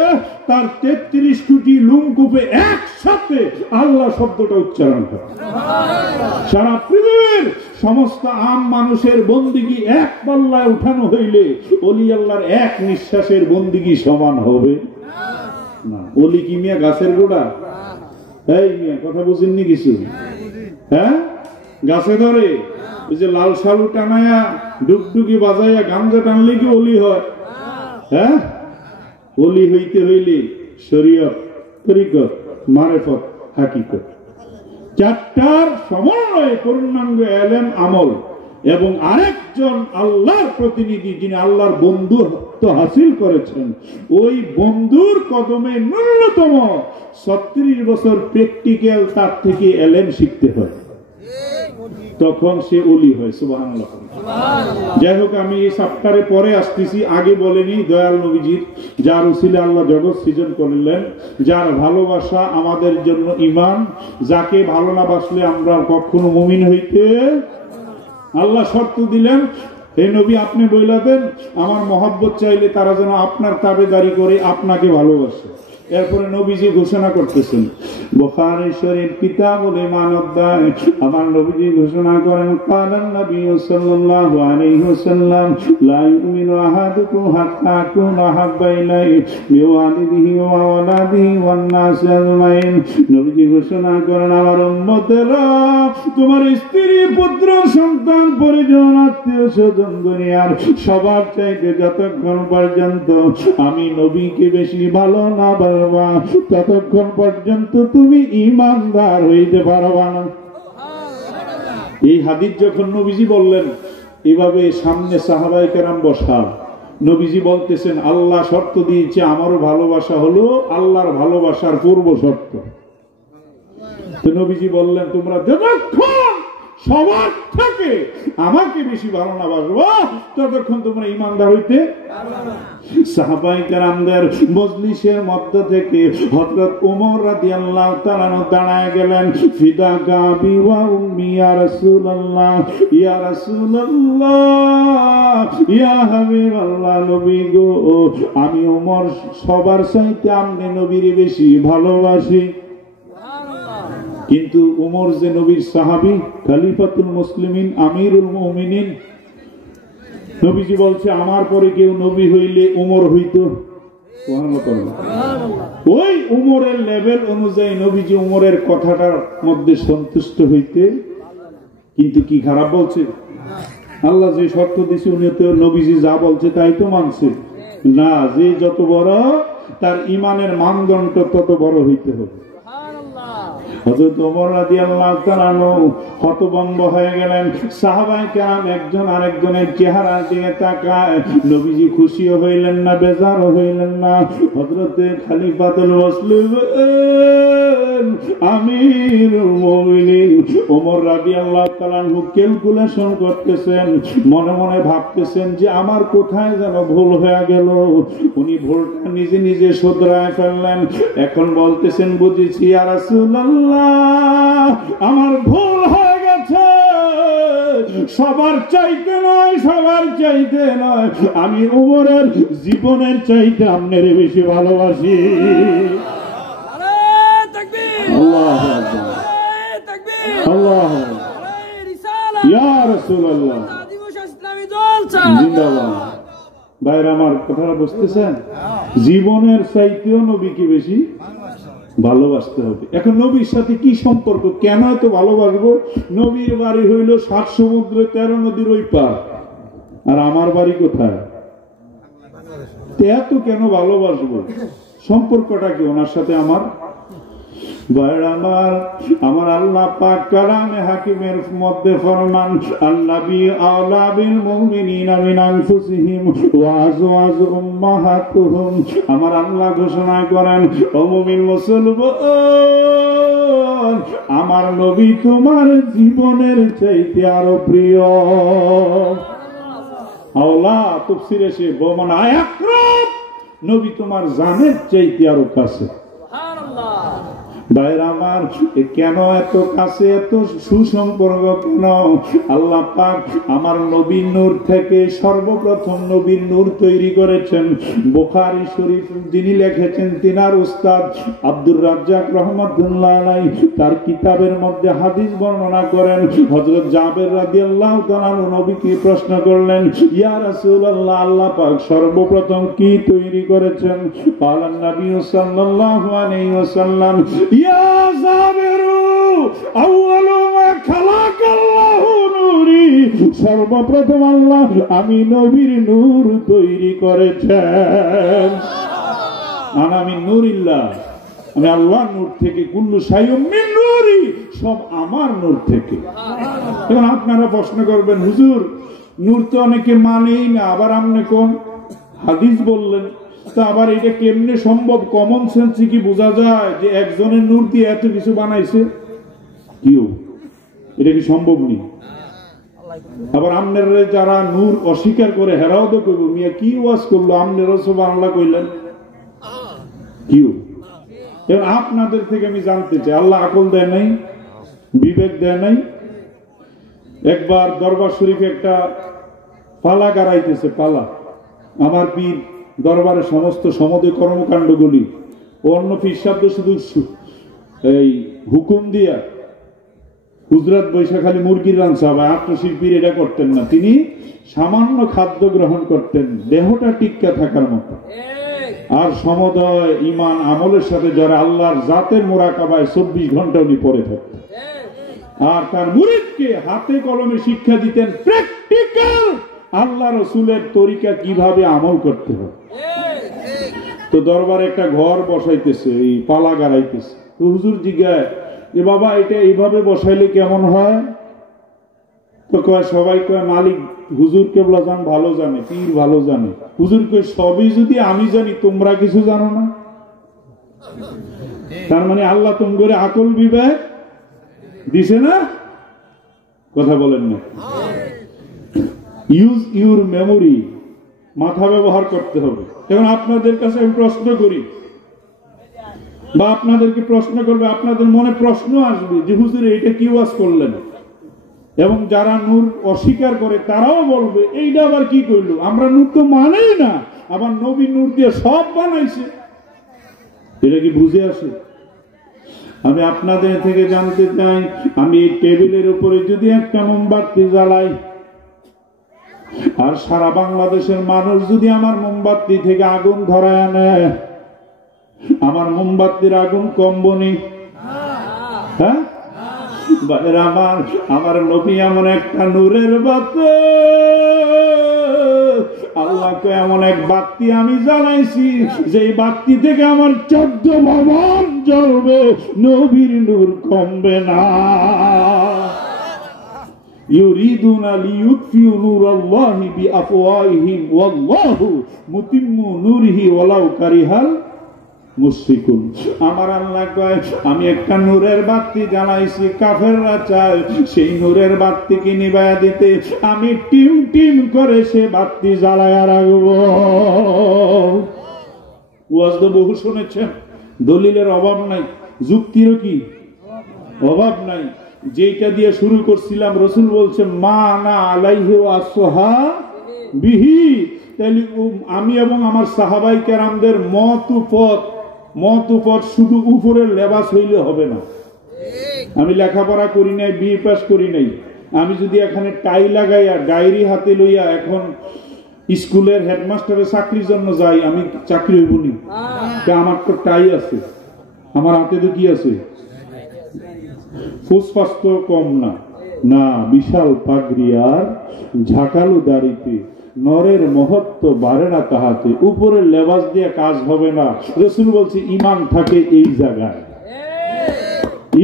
তার 33 কোটি লুমকুপে একসাথে আল্লাহ শব্দটা উচ্চারণ করে। সারা পৃথিবীর সমস্ত আম মানুষের বন্দিগি এক পাল্লায় উঠানো হইলে ওলি আল্লাহর এক নিঃশ্বাসের বন্দিগি সমান হবে না। ওলি কি মিয়া গাছের গোড়া? এই মিয়া কথা বুঝেননি কিছু? হ্যাঁ, গাছে ধরে ওই যে লাল শালু টানায়া ডুগডুগি বাজাইয়া গাঞ্জা টানলে কি ওলি হয়? হ্যাঁ, ওলি হইতে হইলে শরীয়ত, তরিকত, মারেফত, হাকিকত, চারটার সমন্বয়ে পূর্ণাঙ্গ ইলম, আমল এবং আরেকজন আল্লাহর প্রতিনিধি যিনি আল্লাহর বন্ধুত্ব হাসিল করেছেন, ওই বন্ধুর কদমে ন্যূনতম 36 বছর প্র্যাকটিক্যাল তার থেকে ইলম শিখতে হয়, তখন সে ওলি হয়। সুবহানাল্লাহ। যাই হোক, আমি এই চ্যাপ্টারে পরে আসতেছি, আগে বলেনি দয়াল নবীজির যার উসিলে আল্লাহ জগৎ সৃজন করলেন, যার ভালোবাসা আমাদের জন্য ঈমান, যাকে ভালো না বাসলে আমরা কখনো মুমিন হইতে। আল্লাহ শর্ত দিলেন, হে নবী আপনি বইলা দেন আমার মহব্বত চাইলে তারা যেন আপনার তাবেদারি করে আপনাকে ভালোবাসে। এরপরে নবীজি ঘোষণা করতেছেন, বুখারী শরীফ কিতাবুল ঈমান অধ্যায় আমার নবীজি ঘোষণা করেন, কালান নবী সাল্লাল্লাহু আলাইহি ওয়াসাল্লাম লা ইউমিনু আহাদুকুম হাত্তা আকুনা হাব্বা ইলাইহি বিওয়ালিদিহি ওয়া ওয়ালাদিহি ওয়ান নাসি আজমাইন। নবীজি ঘোষণা করেন, আমার উম্মতেরা, তোমার স্ত্রী, পুত্র, সন্তান, পরিজন, আত্মীয় স্বজন, দুনিয়ার সবার চাইতে যতক্ষণ পর্যন্ত আমি নবীকে বেশি ভালো না বাসবা, ততক্ষণ পর্যন্ত তুমি ঈমানদার হইতে পারবা না। এই হাদিস যখন নবীজি বললেন, এভাবে সামনে সাহাবায়ে কেরাম বসা, নবীজি বলতেছেন, আল্লাহ শর্ত দিয়েছে, আমারও ভালোবাসা হলো আল্লাহর ভালোবাসার পূর্ব শর্ত। তো নবীজি বললেন, তোমরা যতক্ষণ সবার থেকে আমাকে বেশি ভালো না বাসবো, ততক্ষণ তোমরা ঈমানদার হইতে পারবে না। সাহাবায়ে কেরামদের মজলিসের মধ্য থেকে হযরত ওমর রাদিয়াল্লাহু তাআলা দাঁড়ায় গেলেন, ফিদাকা আবি ওয়া উম্মি ইয়া রাসূলুল্লাহ, ইয়া রাসূলুল্লাহ, ইয়া হাবিবাল্লাহ, নবী গো, আমি ওমর সবার চাইতে আপনি নবীরে বেশি ভালোবাসি। কিন্তু উমর যে নবীর সাহাবী, খলিফাতুল মুসলিমিন, আমিরুল মুমিনিন, নবীজি বলছে, আমার পরে কেউ নবী হইলে উমর হইতো। ওই উমরের লেভেল অনুযায়ী নবীজি উমরের কথাটার মধ্যে সন্তুষ্ট হইতে, কিন্তু কি খারাপ বলছে? আল্লাহ যে শর্ত দিয়েছে, উনি তো নবীজি যা বলছে তাই তো মানছে না। যে যত বড়, তার ঈমানের মানদণ্ড তত বড় হইতে হবে। হযরত ওমর রাদিয়াল্লাহু তাআলা হতভম্ব হয়ে গেলেন। সাহাবায়ে কেরাম একজন আরেকজনের চেহারার দিকে তাকায়। নবীজি খুশিও হইলেন না, বেজারও হইলেন না। হযরতে খলিফাতুল মুসলিমিন আমিরুল মুমিনিন ওমর রাদিয়াল্লাহু তাআলা ক্যালকুলেশন করতেছেন, মনে মনে ভাবতেছেন যে আমার কোথায় যেন ভুল হয়ে গেল। উনি ভুলটা নিজে নিজে শুধরায় ফেললেন। এখন বলতেছেন, বুঝেছি ইয়া রাসূলুল্লাহ, আমার ভুল হয়ে গেছে, সবার চাইতে নয়, সবার চাইতে নয়, আমি উমরের জীবনের চাইতে আপনার বেশি ভালোবাসি। আল্লাহু আকবার, আল্লাহু আকবার, ইয়া রাসূলুল্লাহ, জিন্দাবাদ। ভাইরা আমার কথাটা বুঝতেছেন? জীবনের চাইতেও নবীকে বেশি ভালোবাসতে হবে। এখন নবীর সাথে কি সম্পর্ক? কেন এত ভালোবাসবো? নবীর বাড়ি হইল ৭ সমুদ্রে ১৩ নদীর ওই পার, আর আমার বাড়ি কোথায়? এত কেন ভালোবাসবো? সম্পর্কটা কি ওনার সাথে আমার? আমার আল্লাহ পাক কালামে হাকিমের মধ্যে ফরমান, আল্লাযী আওলা বিল মুমিনিনা মিন আনফুসিহিম ওয়া আজওয়াজু উম্মাহাতুহুম। আমার আল্লাহ ঘোষণা করেন, ও মুমিন মুসলমান, আমার নবী তোমার জীবনের চাইতে আরো প্রিয়। আওলা তাফসীরে সে বমান আয়াকরাব, নবী তোমার জানের চাইতে আরো কাছে। ভাইরা আমার, কেন এত কাছে, এত সুসম্পর্ক কেন? আল্লাহ পাক আমার নবীর নূর থেকে সর্বপ্রথম নবীর নূর তৈরি করেছেন। বুখারী শরীফ যিনি লিখেছেন, তিনার উস্তাদ আব্দুর রাজ্জাক রাহমাতুল্লাহ আলাইহি তার কিতাবের মধ্যে হাদিস বর্ণনা করেন, হযরত জাবের রাদিয়াল্লাহু তাআলা নবীকে প্রশ্ন করলেন, ইয়া রাসূলুল্লাহ, আল্লাহ পাক সর্বপ্রথম কি তৈরি করেছেন? পালান নবী সাল্লাল্লাহু আলাইহি ওয়াসাল্লাম, ইয়া জাবেরু আউয়ালু মা খালাকাল্লাহু নূরি, সর্বপ্রথম আল্লাহ আমি নবীর নূর তৈরি করেছেন। আনা মিন নূরিল্লাহ, আমি আল্লাহর নূর থেকে, কুল্লু শাইউম মিন নূরি, সব আমার নূর থেকে। এখন আপনারা প্রশ্ন করবেন, হুজুর নূর তো অনেকে মানেই না, আবার আপনি কোন হাদিস বললেন, তা আবার এটা কেমনে সম্ভব? কমন সেন্সে কি বোঝা যায় যে একজনের নূর দিয়ে এত কিছু বানাইছে? কিও এটা কি সম্ভব নেই? আবার আপনারা যারা নূর অস্বীকার করে, হেরাও তো কইব, মিয়া কি ওয়াজ করলো, আপনারা সুবহানাল্লাহ কইলেন, কিও? এবার আপনাদের থেকে আমি জানতে চাই, আল্লাহ আকল দেয় নাই, বিবেক দেয় নাই? একবার দরবার শরীফে একটা পালা গাড়াইতেছে, পালা। আমার পীর দরবারের সমস্ত সমুদয় কর্মকাণ্ডগুলি অন্য ফিরসাদ শুধু এই হুকুম দিয়া গুজরাট বৈশা খালি মুরগির রান্না বা আত্মশিল্পীর এটা করতেন না, তিনি সামান্য খাদ্য গ্রহণ করতেন দেহটা টিক্কা থাকার মতো। আর সমদয় ইমান আমলের সাথে যারা আল্লাহর জাতের মোরাকাবায় 24 ঘন্টা উনি পড়ে থাকতেন। আর তার মুরিদকে হাতে কলমে শিক্ষা দিতেন প্র্যাকটিক্যাল আল্লাহ রসুলের তরিকা কিভাবে আমল করতে হবে। তো দরবারে একটা ঘর বসাইতেছে, এই পালা গাড়াইতেছে। তো হুজুর জিজ্ঞাসা, যে বাবা এটা এইভাবে বসাইলে কেমন হয়? তো কয় সবাই কয় মালিক হুজুর কেবলা জান ভালো জানে, পীর ভালো জানে। হুজুর কয় সবই যদি আমি জানি তোমরা কিছু জানো না। তার মানে আল্লাহ তোমাদের আকল বিবেক দিছে না? কথা বলেন না। ইউজ ইউর মেমোরি, মাথা ব্যবহার করতে হবে। এখন আপনাদের কাছে আমি প্রশ্ন করি বা আপনাদেরকে প্রশ্ন করবে, আপনাদের মনে প্রশ্ন আসবে যে হুজুর এটা কি ওয়াজ করলেন, এবং যারা নূর অস্বীকার করে তারাও বলবে এইটা আবার কি করলো, আমরা নূর তো মানেই না, আবার নবী নূর দিয়ে সব বানাইছে। এটা কি বুঝে আসে? আমি আপনাদের থেকে জানতে চাই, আমি এই টেবিলের উপরে যদি একটা মোমবাতি জ্বালাই আর সারা বাংলাদেশের মানুষ যদি আমার মোমবাতি থেকে আগুন ধরায় আনে, আমার মোমবাতির আগুন কমবনি? হ্যাঁ, আমার নবী এমন একটা নূরের বাতি, আল্লাহকে এমন এক বাতি আমি জ্বালাইছি যে বাতি থেকে আমার 14 ভবন জ্বলবে, নবীর নূর কমবে না। ইউরিদুনা লিইউতফিউ নূরাল্লাহি বিআফওয়াহিহিম ওয়াল্লাহু মুতিম্মু নূরিহি ওয়ালাউ কারিহাল মুশরিকুন। আমার আল্লাহ কয় আমি একটা নূরের বাতি জ্বালাইছি, কাফেররা চায় সেই নূরের বাতিকে নিভায়া দিতে, আমি টিম টিম করে সে বাতি জ্বালায়া রাখবো। ওয়াজ তো বহু শুনেছেন, দলিলের অভাব নাই, যুক্তিরও কি অভাব নাই। যেটা দিয়ে শুরু করছিলাম, রসুল বলছে মা না আলাইহি ওয়া আসহাবিহি, তাহলে আমি এবং আমার সাহাবাই কেরামদের মত উপর শুধু উপরের লেবাস হইলে হবে না। আমি লেখাপড়া করি নাই, বিএ পাস করি নাই, আমি যদি এখানে টাই লাগাইয়া ডায়েরি হাতে লইয়া এখন স্কুলের হেডমাস্টারের চাকরির জন্য যাই, আমি চাকরি হইব নি? আমার তো টাই আছে, আমার হাতে তো কি আছে, ফুসফাস তো কম না, না বিশাল পাগড়ি আর ঝাঁকালু দাড়িতে নরের মহত্ব বাড়ে না তাহাতে, উপরের লেবাস দিয়ে কাজ হবে না। রাসূল বলছে ঈমান থাকে এই জায়গায়,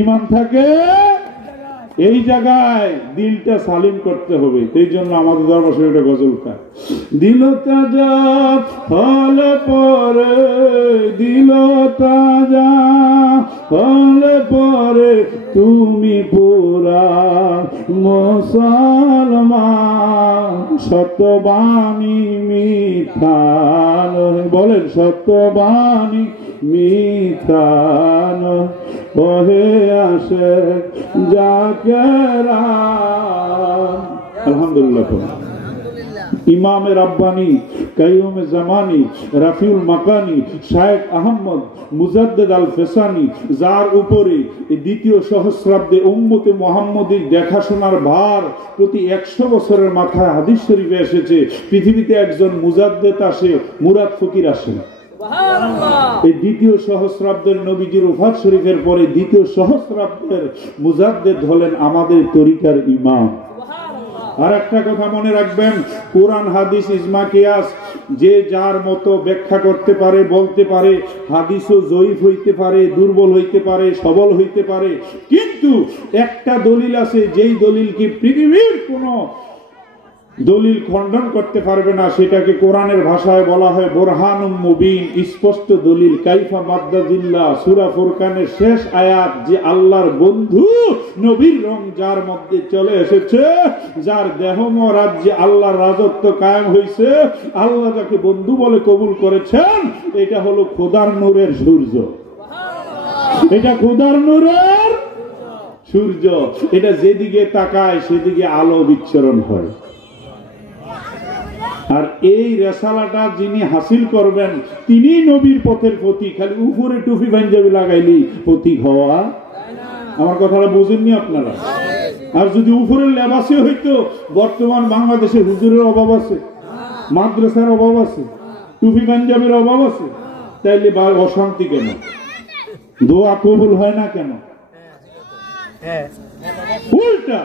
ঈমান থাকে এই জায়গায়, দিলটা সালিম করতে হবে। এই জন্য আমাদের দরবার শরীফে গজল গায়, দিল তাজা হলে পরে, দিল তাজা হলে পরে তুমি পুরা মুসলমান, সত্যবাণী মিথ্যা নয়, বলেন সত্যবাণী মিথ্যা নয়, ওহে আসে জাকেরা। আলহামদুলিল্লাহ। ইমামে রাব্বানি, কাইয়ুমে জামানি, রাফিউল মাকানি, শায়েখ আহমদ মুজাদ্দেদ আল ফেসানি, যার উপরে এই দ্বিতীয় সহস্রাব্দে উম্মতে মুহাম্মদীর দেখাশোনার ভার প্রতি 100 বছরের মাথায় হাদিস শরীফে এসেছে, পৃথিবীতে একজন মুজাদ্দেদ আসে, মুরাদ ফকির আসেন। এই দ্বিতীয় সহস্রাব্দের নবীজির ওফাত শরীফের পরে দ্বিতীয় সহস্রাব্দের মুজাদ্দেদ হলেন আমাদের তরিকার ইমাম। আর একটা কথা মনে রাখবেন, কোরআন হাদিস ইজমা কিয়াস যে যার মতো ব্যাখ্যা করতে পারে, বলতে পারে, হাদিসও জয়ীফ হইতে পারে, দুর্বল হইতে পারে, সবল হইতে পারে, কিন্তু একটা দলিল আছে যেই দলিল কি পৃথিবীর কোনো দলিল খণ্ডন করতে পারবে না, সেটাকে কোরআনের ভাষায় বলা হয় বুরহানুম মুবিন, স্পষ্ট দলিল। কাইফা মাদ্দাজিল্লাহ, সূরা ফুরকানের শেষ আয়াত, যে আল্লাহর বন্ধু নবীর রং যার মধ্যে চলে এসেছে, যার দেহম রাজ্যে আল্লাহর রাজত্ব কায়েম হয়েছে, আল্লাহ যাকে বন্ধু বলে কবুল করেছেন, এটা হলো খোদার নূরের সূর্য, এটা খোদার নূরের সূর্য, এটা যেদিকে তাকায় সেদিকে আলো বিচ্ছরণ হয়। আর এই রেসালাটা যিনি হাসিল করবেন তিনি নবীর পথের প্রতীক। খালি উপরে টুপি পাঞ্জাবি লাগাইলি প্রতীক হওয়া, আমার কথাটা বুঝেননি আপনারা? আর যদি উপরের লেবাসে হইতো, বর্তমান বাংলাদেশে হুজুরের অভাব আছে, মাদ্রাসার অভাব আছে, টুপি পাঞ্জাবির অভাব আছে, তাইলে অশান্তি কেন? দোয়া কবুল হয় না কেন? উল্টা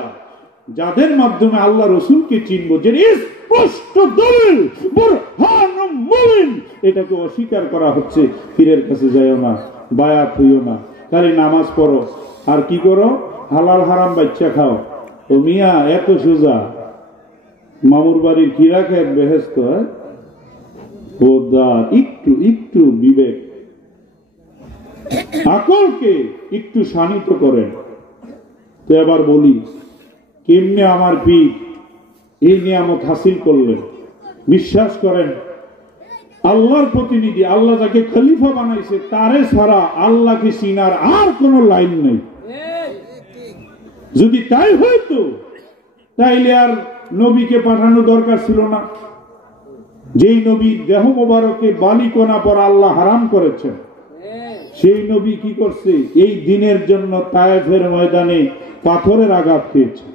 যাদের মাধ্যমে আল্লাহ রসুলকে চিনবো, যে স্পষ্ট দলিল বুরহান মুবিন, এটাকে অস্বীকার করা হচ্ছে, পীরের কাছে যাইও না, বায়াত হইও না, খালি নামাজ পড়ো আর কি করো, হালাল হারাম বাচ্চা খাও। ও মিয়া এত সোজা? মামুর বাড়ির কিরা খেত বেহেস্ত? একটু একটু বিবেক আকলকে একটু শানিত করেন। তো এবার বলি, কেমনে আমার পীর এই নিয়ামত হাসিল করলেন? বিশ্বাস করেন, আল্লাহর প্রতিনিধি, আল্লাহ যাকে খলিফা বানাইছে তারে ছাড়া আল্লাহকে চিনার আর কোন লাইন নেই। যদি তাই হইতো তাইলে আর নবীকে পাঠানো দরকার ছিল না। যেই নবী দেহ মোবারকে বালিকণা পর আল্লাহ হারাম করেছেন, সেই নবী কি করছে? এই দিনের জন্য তায়েফের ময়দানে পাথরের আঘাত খেয়েছে,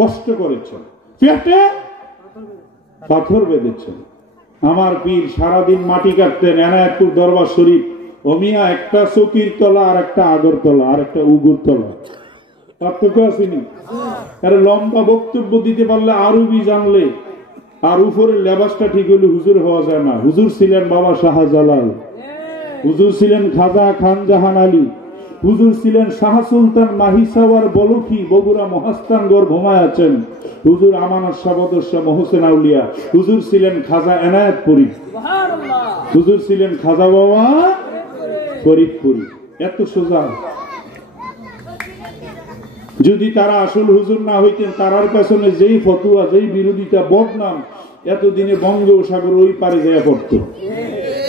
কষ্ট করেছেন, পেটে পাথর বেঁধেছেন। আমার পীর সারাদিন মাটি কাটতেন এনায়েতপুর দরবার শরীফ। অমিয়া একটা চকির তলা আর একটা আগরতলা আর একটা উগুরতলা, পার্থক্য আসেনি? আরে লম্বা বক্তব্য দিতে পারলে, আরবি জানলে, আর উপরের লেবাসটা ঠিক হলে হুজুর হওয়া যায় না। হুজুর ছিলেন বাবা শাহজালাল, হুজুর ছিলেন খাজা খান জাহান আলী, হুজুর ছিলেন শাহ সুলতান মাহিসাওয়ার বলখি বগুড়া মহাস্থানগড় ঘুমায় আছেন, হুজুর আমানত শাহ শাহ মহসেন আউলিয়া, হুজুর ছিলেন খাজা এনায়েতপুরী, হুজুর ছিলেন খাজা বাবা ফরিদপুরী। এত সোজা। যদি তারা আসল হুজুর না হইতেন, তারার পেছনে যেই ফতুয়া, যেই বিরোধিতা, বদনাম এতদিনে বঙ্গোপসাগর ওই পারে যায় পড়তো।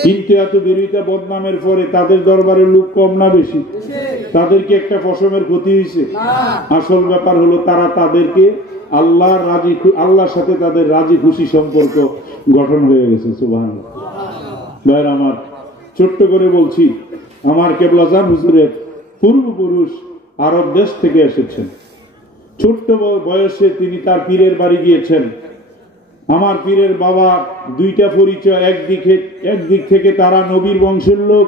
কিন্তু এত বিরোধিতা বদনামের পরে তাদের দরবারের লোক কম না বেশি? তাদেরকে একটা পশমের ক্ষতি হয়েছে? আসল ব্যাপার হলো তারা তাদেরকে আল্লাহর সাথে তাদের রাজি খুশি সম্পর্ক গঠন হয়ে গেছে। সুবহানাল্লাহ। ভাই আমার, ছোট্ট করে বলছি, আমার কেবলাজান হুজুরের পূর্বপুরুষ আরব দেশ থেকে এসেছেন। ছোট্ট বয়সে তিনি তার পীরের বাড়ি গিয়েছেন। আমার পীরের বাবা দুইটা পরিচয়, একদিক থেকে তারা নবীর বংশের লোক,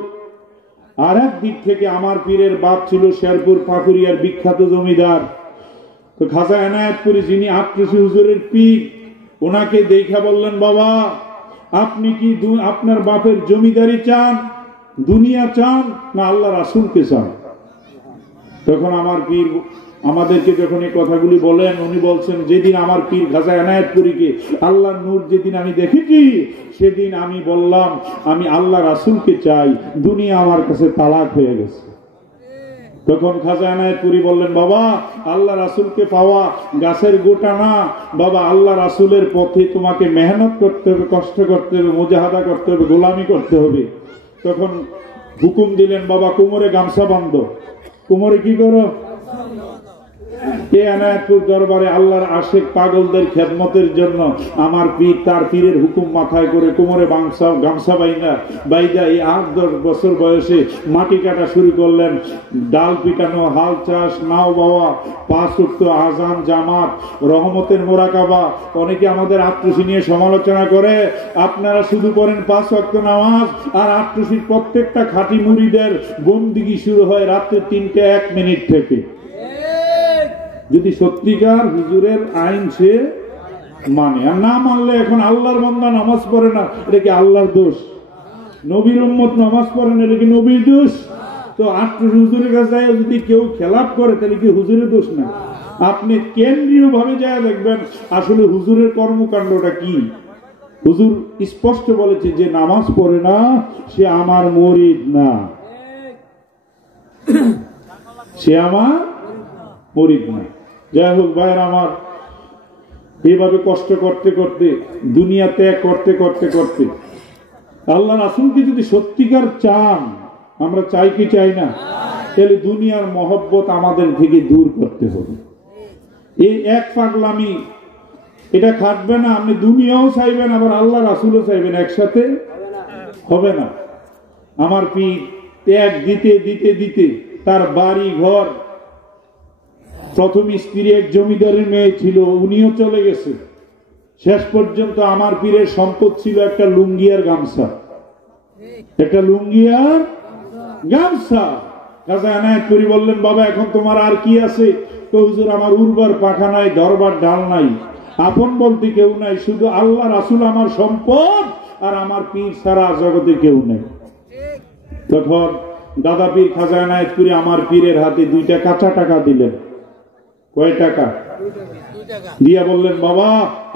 আর এক দিক থেকে আমার পীরের বাপ ছিল শেরপুর পাকুড়িয়ার বিখ্যাত জমিদার। তো খাজা এনায়েতপুরী, যিনি আটরশি হুজুরের পীর, ওনাকে দেখা বললেন, বাবা আপনি কি আপনার বাপের জমিদারি চান, দুনিয়া চান, না আল্লাহ রাসূলকে চান? তখন আমার পীর আমাদেরকে যখন এই কথাগুলি বলেন, উনি বলছেন, যেদিন আমার পীর খাজা এনায়েতপুরীকে আল্লাহর নূর যেদিন আমি দেখেছি, সেদিন আমি বললাম আমি আল্লাহ রাসূলকে চাই, দুনিয়া আমার কাছে তালাক হয়ে গেছে। তখন খাজা এনায়েতপুরী বললেন, বাবা আল্লাহ রাসূলকে পাওয়া গাছের গোটা না বাবা, আল্লাহ রাসূলের পথে তোমাকে মেহনত করতে হবে, কষ্ট করতে হবে, মুজাহাদা করতে হবে, গোলামি করতে হবে। তখন হুকুম দিলেন, বাবা কোমরে গামছা বাঁধো। কোমরে কি করো? এনায়েতপুর দরবারে আল্লাহর আশিক পাগলদের খেদমতের জন্য আমার পীর তার পীরের হুকুম মাথায় করে কোমরে গামছা বাইদা এই 8-10 বছর বয়সে মাটি কাটা শুরু করলেন। ডাল পিটানো, হাল চাষ, নাও বাওয়া, 5 ওয়াক্ত আজান, জামাত, রহমতের মোরাকাবা। অনেকে আমাদের আটরশি নিয়ে সমালোচনা করে, আপনারা শুধু করেন 5 ওয়াক্ত নামাজ, আর আটরশির প্রত্যেকটা খাঁটি মুরিদের বন্দিগি শুরু হয় রাত্রে 3:01 থেকে। যদি সত্যিকার হুজুরের আইন সে মানে, আর না মানলে, এখন আল্লাহর বান্দা নামাজ পড়ে না, এটা কি আল্লাহর দোষ? নবীর উম্মত নামাজ পড়ে না, এটা কি নবীর দোষ? তো আটরশি হুজুরের কাছে যদি কেউ খেলাপ করে, তাহলে কি হুজুরের দোষ না? আপনি কেন্দ্রীয় ভাবে যায় দেখবেন আসলে হুজুরের কর্মকাণ্ডটা কি। হুজুর স্পষ্ট বলেছে, যে নামাজ পড়ে না সে আমার মুরিদ না, সে আমার মুরিদ না। যাই হোক ভাইয়ের আমার, এইভাবে কষ্ট করতে করতে, দুনিয়া ত্যাগ করতে করতে করতে, আল্লাহ রাসূলকে যদি সত্যিকার চান, আমরা চাই কি চাই না, তাহলে দুনিয়ার মহব্বত আমাদের থেকে দূর করতে হবে। এই এক পাগলামি এটা খাটবে না, আপনি দুনিয়াও চাইবেন আবার আল্লাহ রাসূলও চাইবেন, একসাথে হবে না। আমার পীর ত্যাগ দিতে দিতে দিতে তার বাড়ি ঘর, প্রথম স্ত্রী এক জমিদারের মেয়ে ছিল, উনিও চলে গেছে। শেষ পর্যন্ত আমার পীরের সম্পদ ছিল একটা লুঙ্গি আর গামছা, একটা লুঙ্গি আর গামছা। কাজে এনায়েত করি বললেন, বাবা এখন তোমার আর কি আছে? তো হুজুর আমার উর্বর পাখা নাই, দরবার ডাল নাই, আপন বলতে কেউ নাই, শুধু আল্লাহ রাসূল আমার সম্পদ, আর আমার পীর ছাড়া জগতে কেউ নেই। তখন দাদা পীর খাজা এনায়েত করি আমার পীরের হাতে 2টা কাঁচা টাকা দিলেন। কয় টাকা দিয়া বললেন, বাবা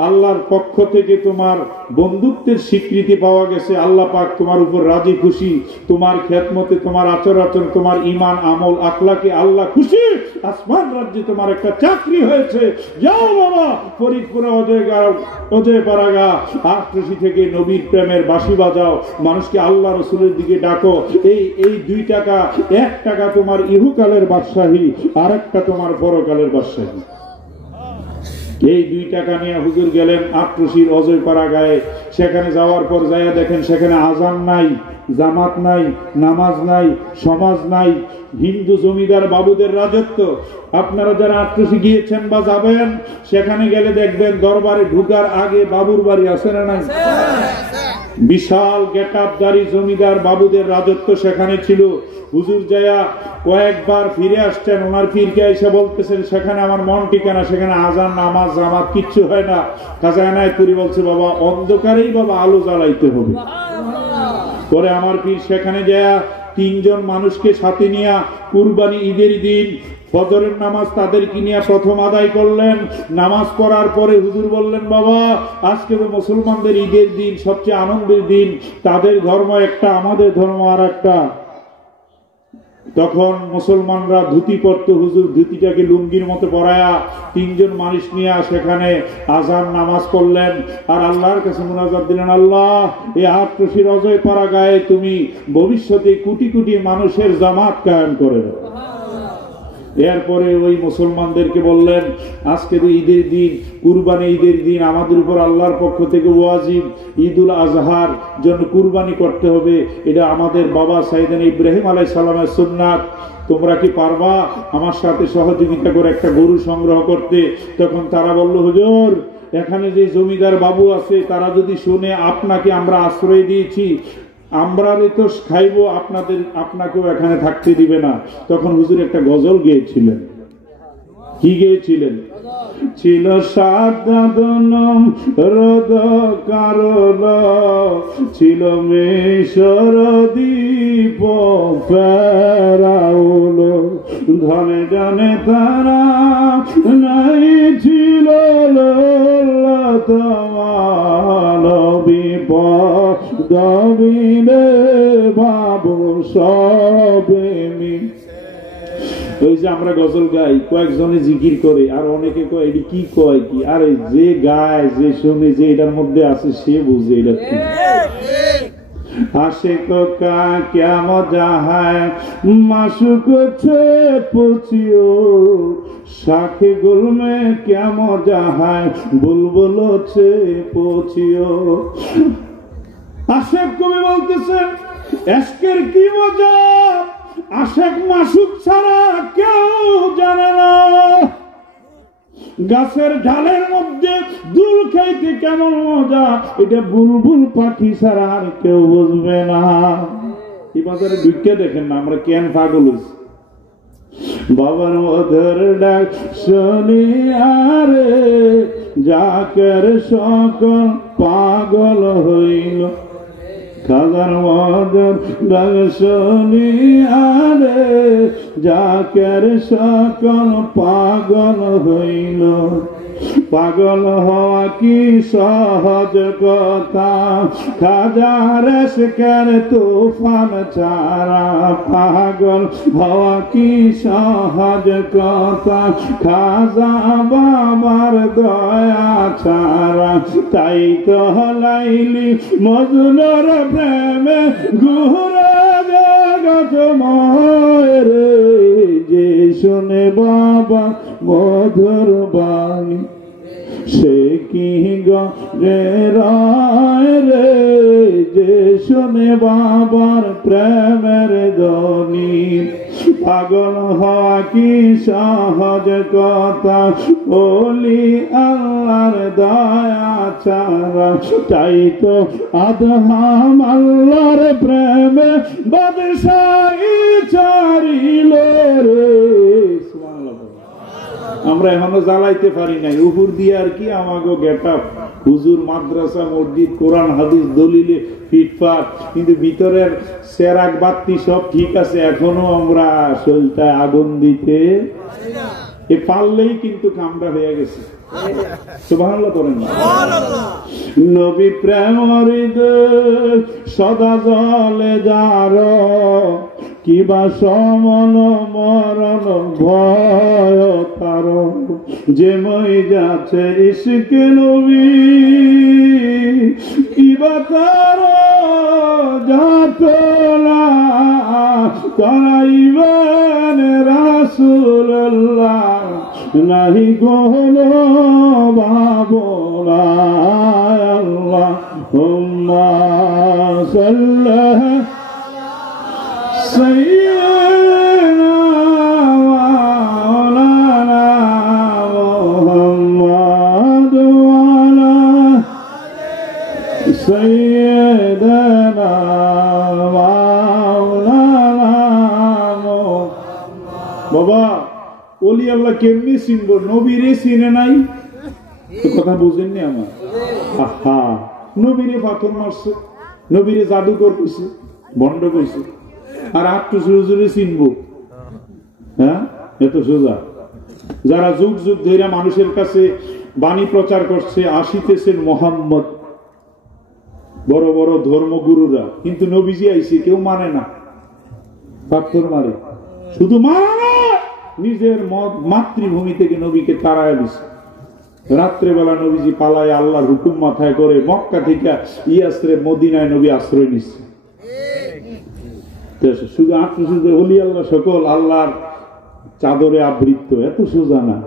আল্লাহর পক্ষ থেকে তোমার বন্ধুত্বের স্বীকৃতি পাওয়া গেছে, আল্লাহ পাক তোমার উপর রাজি খুশি, তোমার খেদমতে তোমার আচরণ, তোমার ঈমান আমল আখলাকে আল্লাহ খুশি, আসমান রাজ্যে তোমার একটা চাকরি হয়েছে, যাও বাবা ফরিদপুরে অজয় পাড়াগা আটরশি থেকে নবীর প্রেমের বাঁশি বাজাও, মানুষকে আল্লাহ রসুলের দিকে ডাকো। এই 2 টাকা, 1 টাকা তোমার ইহুকালের বাদশাহী, আর একটা তোমার পরকালের বাদশাহী। এই 2 টাকা নিয়ে হুজুর গেলেন আটরশির অজয় পাড়া গায়ে। সেখানে যাওয়ার পর যাইয়া দেখেন সেখানে আজান নাই, জামাত নাই, নামাজ নাই, সমাজ নাই, হিন্দু জমিদার বাবুদের রাজত্ব। আপনারা যারা আটরশি গিয়েছেন বা যাবেন, সেখানে গেলে দেখবেন দরবারে ঢুকার আগে বাবুর বাড়ি আছে না নাই? বিশাল গেটআপদারি জমিদার বাবুদের রাজত্ব সেখানে ছিল। হুজুর যায়া কয়েকবার ফিরে আসছেন, ওনার পীরকে এসে বলতেছেন সেখানে আমার মন ঠিকানা, সেখানে আজান নামাজ জামাত কিচ্ছু হয় না। খাজা এনায়েত করি বলছে, বাবা অন্ধকারেই বাবা আলো জ্বালাইতে হবে। পরে আমার পীর সেখানে যায়া 3 জন মানুষকে সাথে নিয়ে কুরবানি ঈদের দিন ফজরের নামাজ তাদেরকে নিয়ে প্রথম আদায় করলেন। নামাজ পড়ার পরে হুজুর বললেন, বাবা আজকে তো মুসলমানদের ঈদের দিন, সবচেয়ে আনন্দের দিন, তাদের ধর্ম একটা আমাদের ধর্ম আর একটা। তখন মুসলমানরা ধুতি পরত, হুজুর ধুতিটাকে লুঙ্গির মতো পরায়া 3 জন মানুষ নিয়ে সেখানে আজান নামাজ পড়লেন আর আল্লাহর কাছে মুনাজাত দিলেন, আল্লাহ এই আটরশির অজয় পাড়া গায়ে তুমি ভবিষ্যতে কোটি কোটি মানুষের জামাত কায়েম করে দাও। এরপরে ওই মুসলমানদেরকে বললেন, আজকে তো ঈদের দিন, কুরবানি ঈদের দিন, আমাদের উপর আল্লাহর পক্ষ থেকে ওয়াজিব ঈদুল আজহার জন্য কুরবানি করতে হবে, এটা আমাদের বাবা সাইয়েদনা ইব্রাহিম আলাইহিস সালামের সুন্নাত। তোমরা কি পারবা আমার সাথে সহযোগিতা করে একটা গরু সংগ্রহ করতে? তখন তারা বলল, হুজুর এখানে যে জমিদার বাবু আছে তারা যদি শুনে আপনাকে আমরা আশ্রয় দিয়েছি, আমরা তো খাইবো, আপনাকেও এখানে থাকতে দিবে না। তখন হুজুর একটা গজল গেয়েছিলেন। কি গেয়েছিলেন? ছিল সাদাদনম রদ কারল, ছিল মেশর দ্বীপ ফেরাউল, ধনে জানে তারা নাই ছিল তোমার বিপদবিনে বাবু সবে মি। ওই যে আমরা গজল গাই, কয়েকজনে জিকির করে আর অনেকে কয় এটি কি কয় কি, আর যে গায় যে শুনে যে এটার মধ্যে আছে সে বুঝে এটা কি। आशिक का क्या मजा है माशूक छे पूछियो, शाखे गुल में क्या मजा है बुलबुलो छे पूछियो। आशिक कवि বলতেছেন এশকের কি মজা আশিক মাশুক ছাড়া কেউ জানে না। গাছের ঢালের মধ্যে দুল খাইতে কেমন মজা এটা বুলবুল পাখি ছাড়া আর কেউ বুঝবে না। এই বাজারে ঢুকে দেখেন না আমরা কেন পাগল হইছি। বাবার মধুর ডাক শুনি আরে যাকের সকল পাগল হইল, খাজার মধুর ডাক শুনি আরে যাকের সকল পাগল হইল। পাগল হওয়া কি সহজ কথা, খাজার এশকের তুফান ছাড়া। পাগল হওয়া কি সহজ কথা, খাজা বাবার দয়া ছাড়া। তাই তো লাইলি মজনুর প্রেমে ঘুরে জগৎ মরে, যে শুনে বাবা মধুর বাণী সে কি গে রায় রে, যে শোনে বাবার প্রেমের ধ্বনি, পাগল হওয়া কি সহজ কথা, ওলি আল্লাহর দয়া ছাড়া, তাই তো আদহাম আল্লাহর প্রেমে বাদশাহী ছাড়িল রে। আমরা এখনো জ্বালাইতে পারি নাই, উপর দিয়ে আর কি আমাগো গেটআপ, হুজুর, মাদ্রাসা, মসজিদ, কোরআন হাদিস, দলিলে ফিটফাট, কিন্তু ভিতরের চেরাগ বাতি সব ঠিক আছে, এখনো আমরা শরীরটায় আগুন দিতে পারলেই কিন্তু কামটা হয়ে গেছে। সুবহানাল্লাহ করেন না। নবী প্রেমর সদা জলে যার, কিবা সমন মরণ ভয় তার, যে মই যাচ্ছে ইশকে নবী, কিবা তার যাতনা করাইবেন রাসূলুল্লাহ, নাহি গোলো বাবুলা। আল্লাহুম্মা সাল্লি সাইয়্যিদিনা মাওলানা মুহাম্মদ ওয়া আলা সাইয়্যিদিনা মাওলানা। বাবা, ওলি আল্লাহ কেমনি চিনব? নবীরে চিনে নাই, কথা বুঝেননি আমার? আহা, নবীরে পাথর মারছে, নবীরে জাদুকর কইছে, বন্ড কইছে, আর আত্মসুজুরে চিনব? হ্যাঁ, এত সোজা? যারা যুগ যুগ ধরে মানুষের কাছে বাণী প্রচার করছে, আসিতেছেন মোহাম্মদ, বড় বড় ধর্মগুরুরা, কিন্তু নবীজি আইছে কেউ মানে না, পাথর মারে। শুধু মানে নিজের মাতৃভূমি থেকে নবীকে তাড়ায় দিছে। রাত্রেবেলা নবীজি পালায় আল্লাহর হুকুম মাথায় করে মক্কা থেকে ইয়াসরিব মদিনায় নবী আশ্রয় নিচ্ছে। শুধু আত্মশুদ্ধ ওলি আল্লাহ সকল আল্লাহর চাদরে আবৃত, এত সোজা না,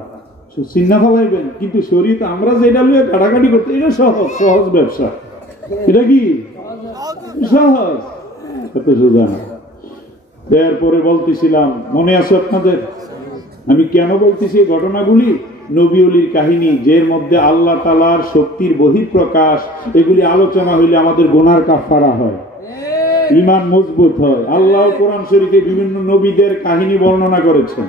চিন্না ফেলাইবেন। কিন্তু শরীয়তে আমরা যেটা লইয়া কাটাকাটি করতে, এটা সহজ সহজ ব্যবসা। এটা কি সহজ? এত সোজা না। এরপরে বলতেছিলাম, মনে আছে আপনাদের আমি কেন বলতেছি এই ঘটনাগুলি? নবী ওলির কাহিনী, যের মধ্যে আল্লাহ তাআলার শক্তির বহিঃপ্রকাশ, এগুলি আলোচনা হইলে আমাদের গুনার কাফারা হয়, ঈমান মজবুত হয়। আল্লাহ কোরআন শরীফে বিভিন্ন নবীদের কাহিনী বর্ণনা করেছেন,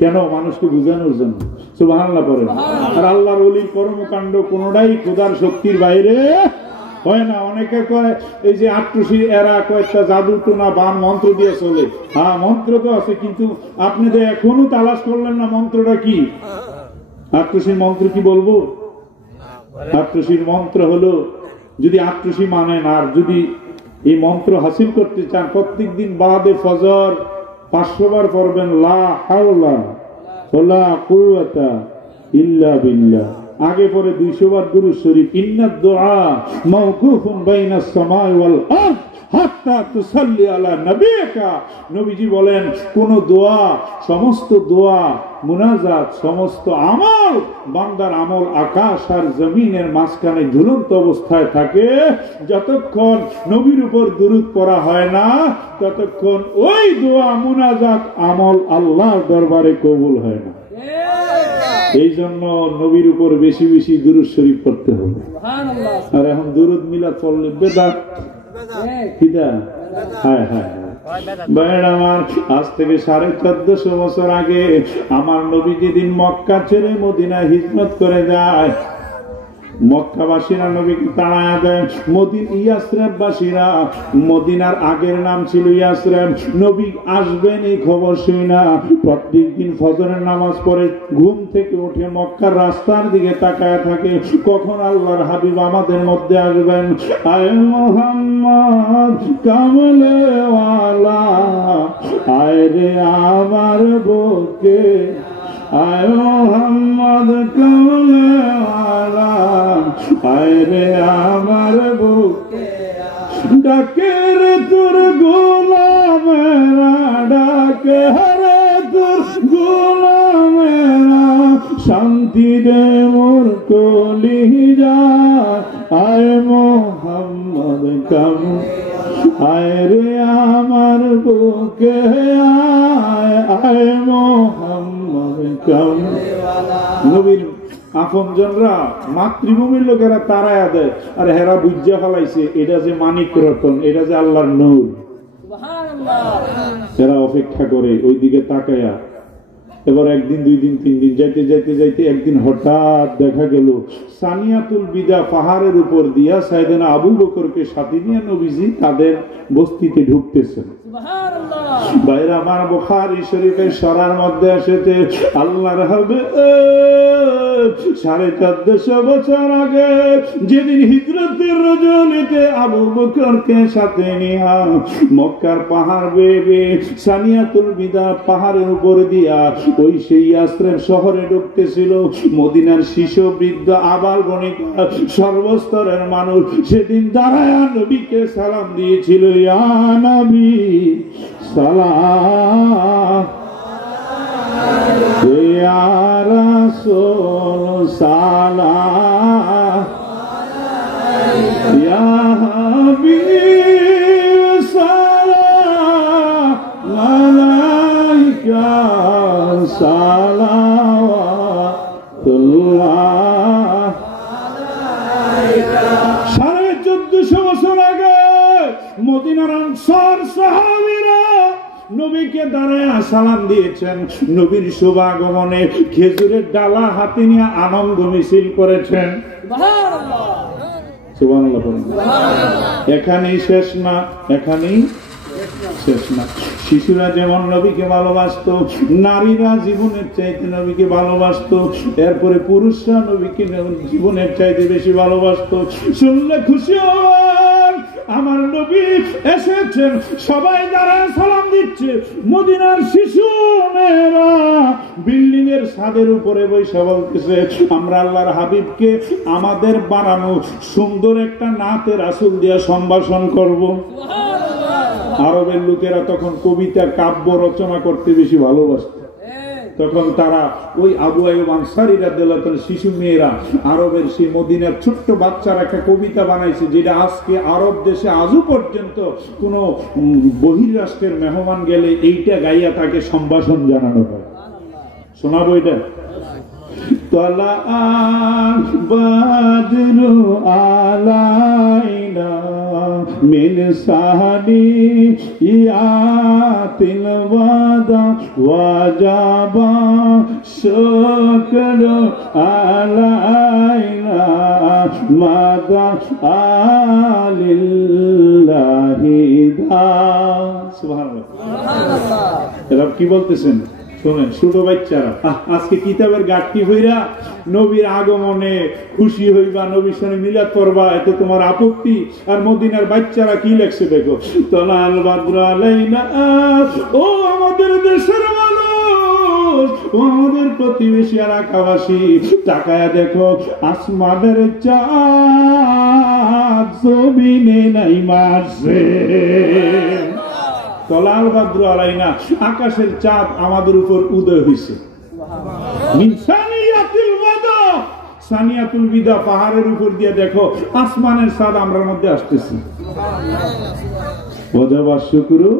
কেন? মানুষকে বোঝানোর জন্য। সুবহানাল্লাহ পড়েন। আর আল্লাহর ওলির কর্মকাণ্ড কোনটাই খোদার শক্তির বাইরে হয় না। অনেকে কয় এই যে আট্টুসি এরা কয়েকটা জাদু টোনা বান মন্ত্র দিয়ে চলে। হ্যাঁ, মন্ত্র তো আছে, কিন্তু আপনি তো এখনো তালাশ করলেন না মন্ত্রটা কি। আট্টুসির মন্ত্র কি বলবো? আট্টুসির মন্ত্র হলো, যদি আট্টুসি মানেন আর যদি এই মন্ত্র হাসিল করতে চান, প্রত্যেক দিন বাদে ফজর 500 বার পড়বেন লা হাওলা ওয়ালা কুওয়াতা ইল্লা বিল্লাহ। আগে পরে 200 বার দুরূদ শরীফ, ইন্নাদ দুআ মাওকুফুন বাইনাস সামাই ওয়াল আরদ হাত্তা তুসাল্লি আলা নবিকা। নবীজি বলেন, কোন দোয়া, সমস্ত দোয়া, মুনাজাত, সমস্ত আমল, বান্দার আমল আকাশ আর জমিনের মাঝখানে ঝুলন্ত অবস্থায় থাকে। যতক্ষণ নবীর উপর দুরূদ পড়া হয় না, ততক্ষণ ওই দোয়া, মুনাজাত, আমল আল্লাহর দরবারে কবুল হয় না। এই জন্য নবীর উপর বেশি বেশি দুরূদ শরীফ পড়তে হবে। আর এখন দুরূদ মিলাদ পড়লে বেদাত। আজ থেকে 1450 বছর আগে আমার নবী যেদিন মক্কা ছেড়ে মদিনা হিজরত করে যায়, মক্কাবাসীরা নবীকে তাড়ায়া দেয়। ইয়াসরিববাসীরা, মদিনার আগের নাম ছিল ইয়াসরিব, নবী আসবেন এই খবর শুই না প্রত্যেকদিন ফজরের নামাজ পড়ে ঘুম থেকে উঠে মক্কার রাস্তার দিকে তাকায় থাকে, কখন আল্লাহর হাবিব আমাদের মধ্যে আসবেন। আয় মুহাম্মদ কামলে ওয়ালা, আয় রে আমার বুকে, আয় মুহাম্মদ কামলে ওয়ালা, আয় রে আমার বুকে, ডাকে রে তোর গোলামেরা, ডাকে রে তোর গোলামেরা, শান্তি দে মোর কলি যায় আয় মোহাম্মদ কাম আয় রে আমার বুকে আয় আয় মোহাম্মদ কাম। নবীর আপনজনরা মাতৃভূমির লোকেরা তারায়া দেয় আর হেরা বুঝা ফেলাইছে এটা যে মানিক রতন, এটা যে আল্লাহর নূর। এরা অপেক্ষা করে ওই দিকে তাকায়া। এবার একদিন, দুই দিন, তিন দিন যাইতে যাইতে যাইতে একদিন হঠাৎ দেখা গেল সানিয়াতুল বিদা পাহাড়ের উপর দিয়া সাইয়েদনা আবু বকরকে সাথে নিয়ে নবীজি তাদের বস্তিতে ঢুকতেছেন। বাইরে আমার বুখারী শরীফের সরার মধ্যে এসেছে আল্লাহর হাবিব 450 বছর আগে যেদিন হিজরতের রজনীতে আবু বকরকে সাথে নিয়ে মক্কার পাহাড় বেয়ে সানিয়াতুল বিদা পাহাড়ের উপর দিয়া ওই সেই আশ্রম শহরে ঢুকতেছিল। মদিনার শিশু, বৃদ্ধ, আবাল বনিতা সর্বস্তরের মানুষ সেদিন দাঁড়ায় নবীকে সালাম দিয়েছিল, ইয়া নবী সালাম, ইয়া রাসূল সালাম, ইয়া হাবিব সালাম আলাইকা সালাওয়াতুল্লাহ। 1450 বছর আগে মদিনার আনসার সাহাবীরা নবীকে দাঁড়ায় সালাম দিয়েছেন। নবীর শুভাগমনে খেজুরের ডালা হাতে নিয়ে আনন্দ মিছিল করেছেন। সুবহানাল্লাহ। এখানেই শেষ না, এখানেই শেষ না। শিশুরা যেমন নবীকে ভালোবাসতো, নারীরা জীবনের চাইতে নবীকে ভালোবাসতো, এরপরে পুরুষরা নবীকে জীবনের চাইতে বেশি ভালোবাসতো। শুনলে খুশি হন, আমার নবী এসেছেন। সবাই দাঁড়ায় সালাম দিচ্ছে। মদিনার শিশু মেয়েরা বিল্ডিং এর ছাদের উপরে বসে বলতেছে, আমরা আল্লাহর হাবিবকে আমাদের বানানো সুন্দর একটা নাতে রাসূল দিয়া সম্ভাষণ করব। আরবের লোকেরা তখন কবিতা, কাব্য রচনা করতে বেশি ভালোবাসত। তখন তারা ওই আবু আইয়ুব আনসারী রাদিয়াল্লাহু তাআলা শিশু মেয়েরা আরবের সেই মদিনার ছোট্ট বাচ্চারা একটা কবিতা বানাইছে, যেটা আজকে আরব দেশে আজও পর্যন্ত কোন বহির্রাষ্ট্রের মেহমান গেলে এইটা গাইয়া তাকে সম্ভাষণ জানানো হয়। শোনাবো এটা? তলা বাদরু আলাইনা মিন সাহানিয়াতিল ওয়াদা ওয়াজাবা শুকরু আলাইনা মাদা আলিল্লাহি দা। সুবহানাল্লাহ। এরা কি বলতেছেন শোনেন, ছোট বাচ্চারা আজকে কিতাবের গাঠটি হইরা নবীর আগমনে খুশি হইবা, নবীর সঙ্গে মিলাদ করবা, এতে তোমার আপত্তি? আর মদিনার বাচ্চারা কি লেখছে দেখো, তলাল বাদরু আলাইনা, ও আমাদের দেশের মানুষ, ও আমাদের প্রতিবেশী এলাকাবাসী, তাকায়া দেখো আসমানের চাঁদ জমিনে নাই মারছে। তলাল বাদরু আলাইনা, আকাশের চাঁদ আমাদের উপর উদয় হইছে। সানিয়াতুল বিদা পাহাড়ের উপর দিয়ে দেখো আসমানের চাঁদ আমরার মধ্যে আসতেছে। ওয়াজাবা শুকরু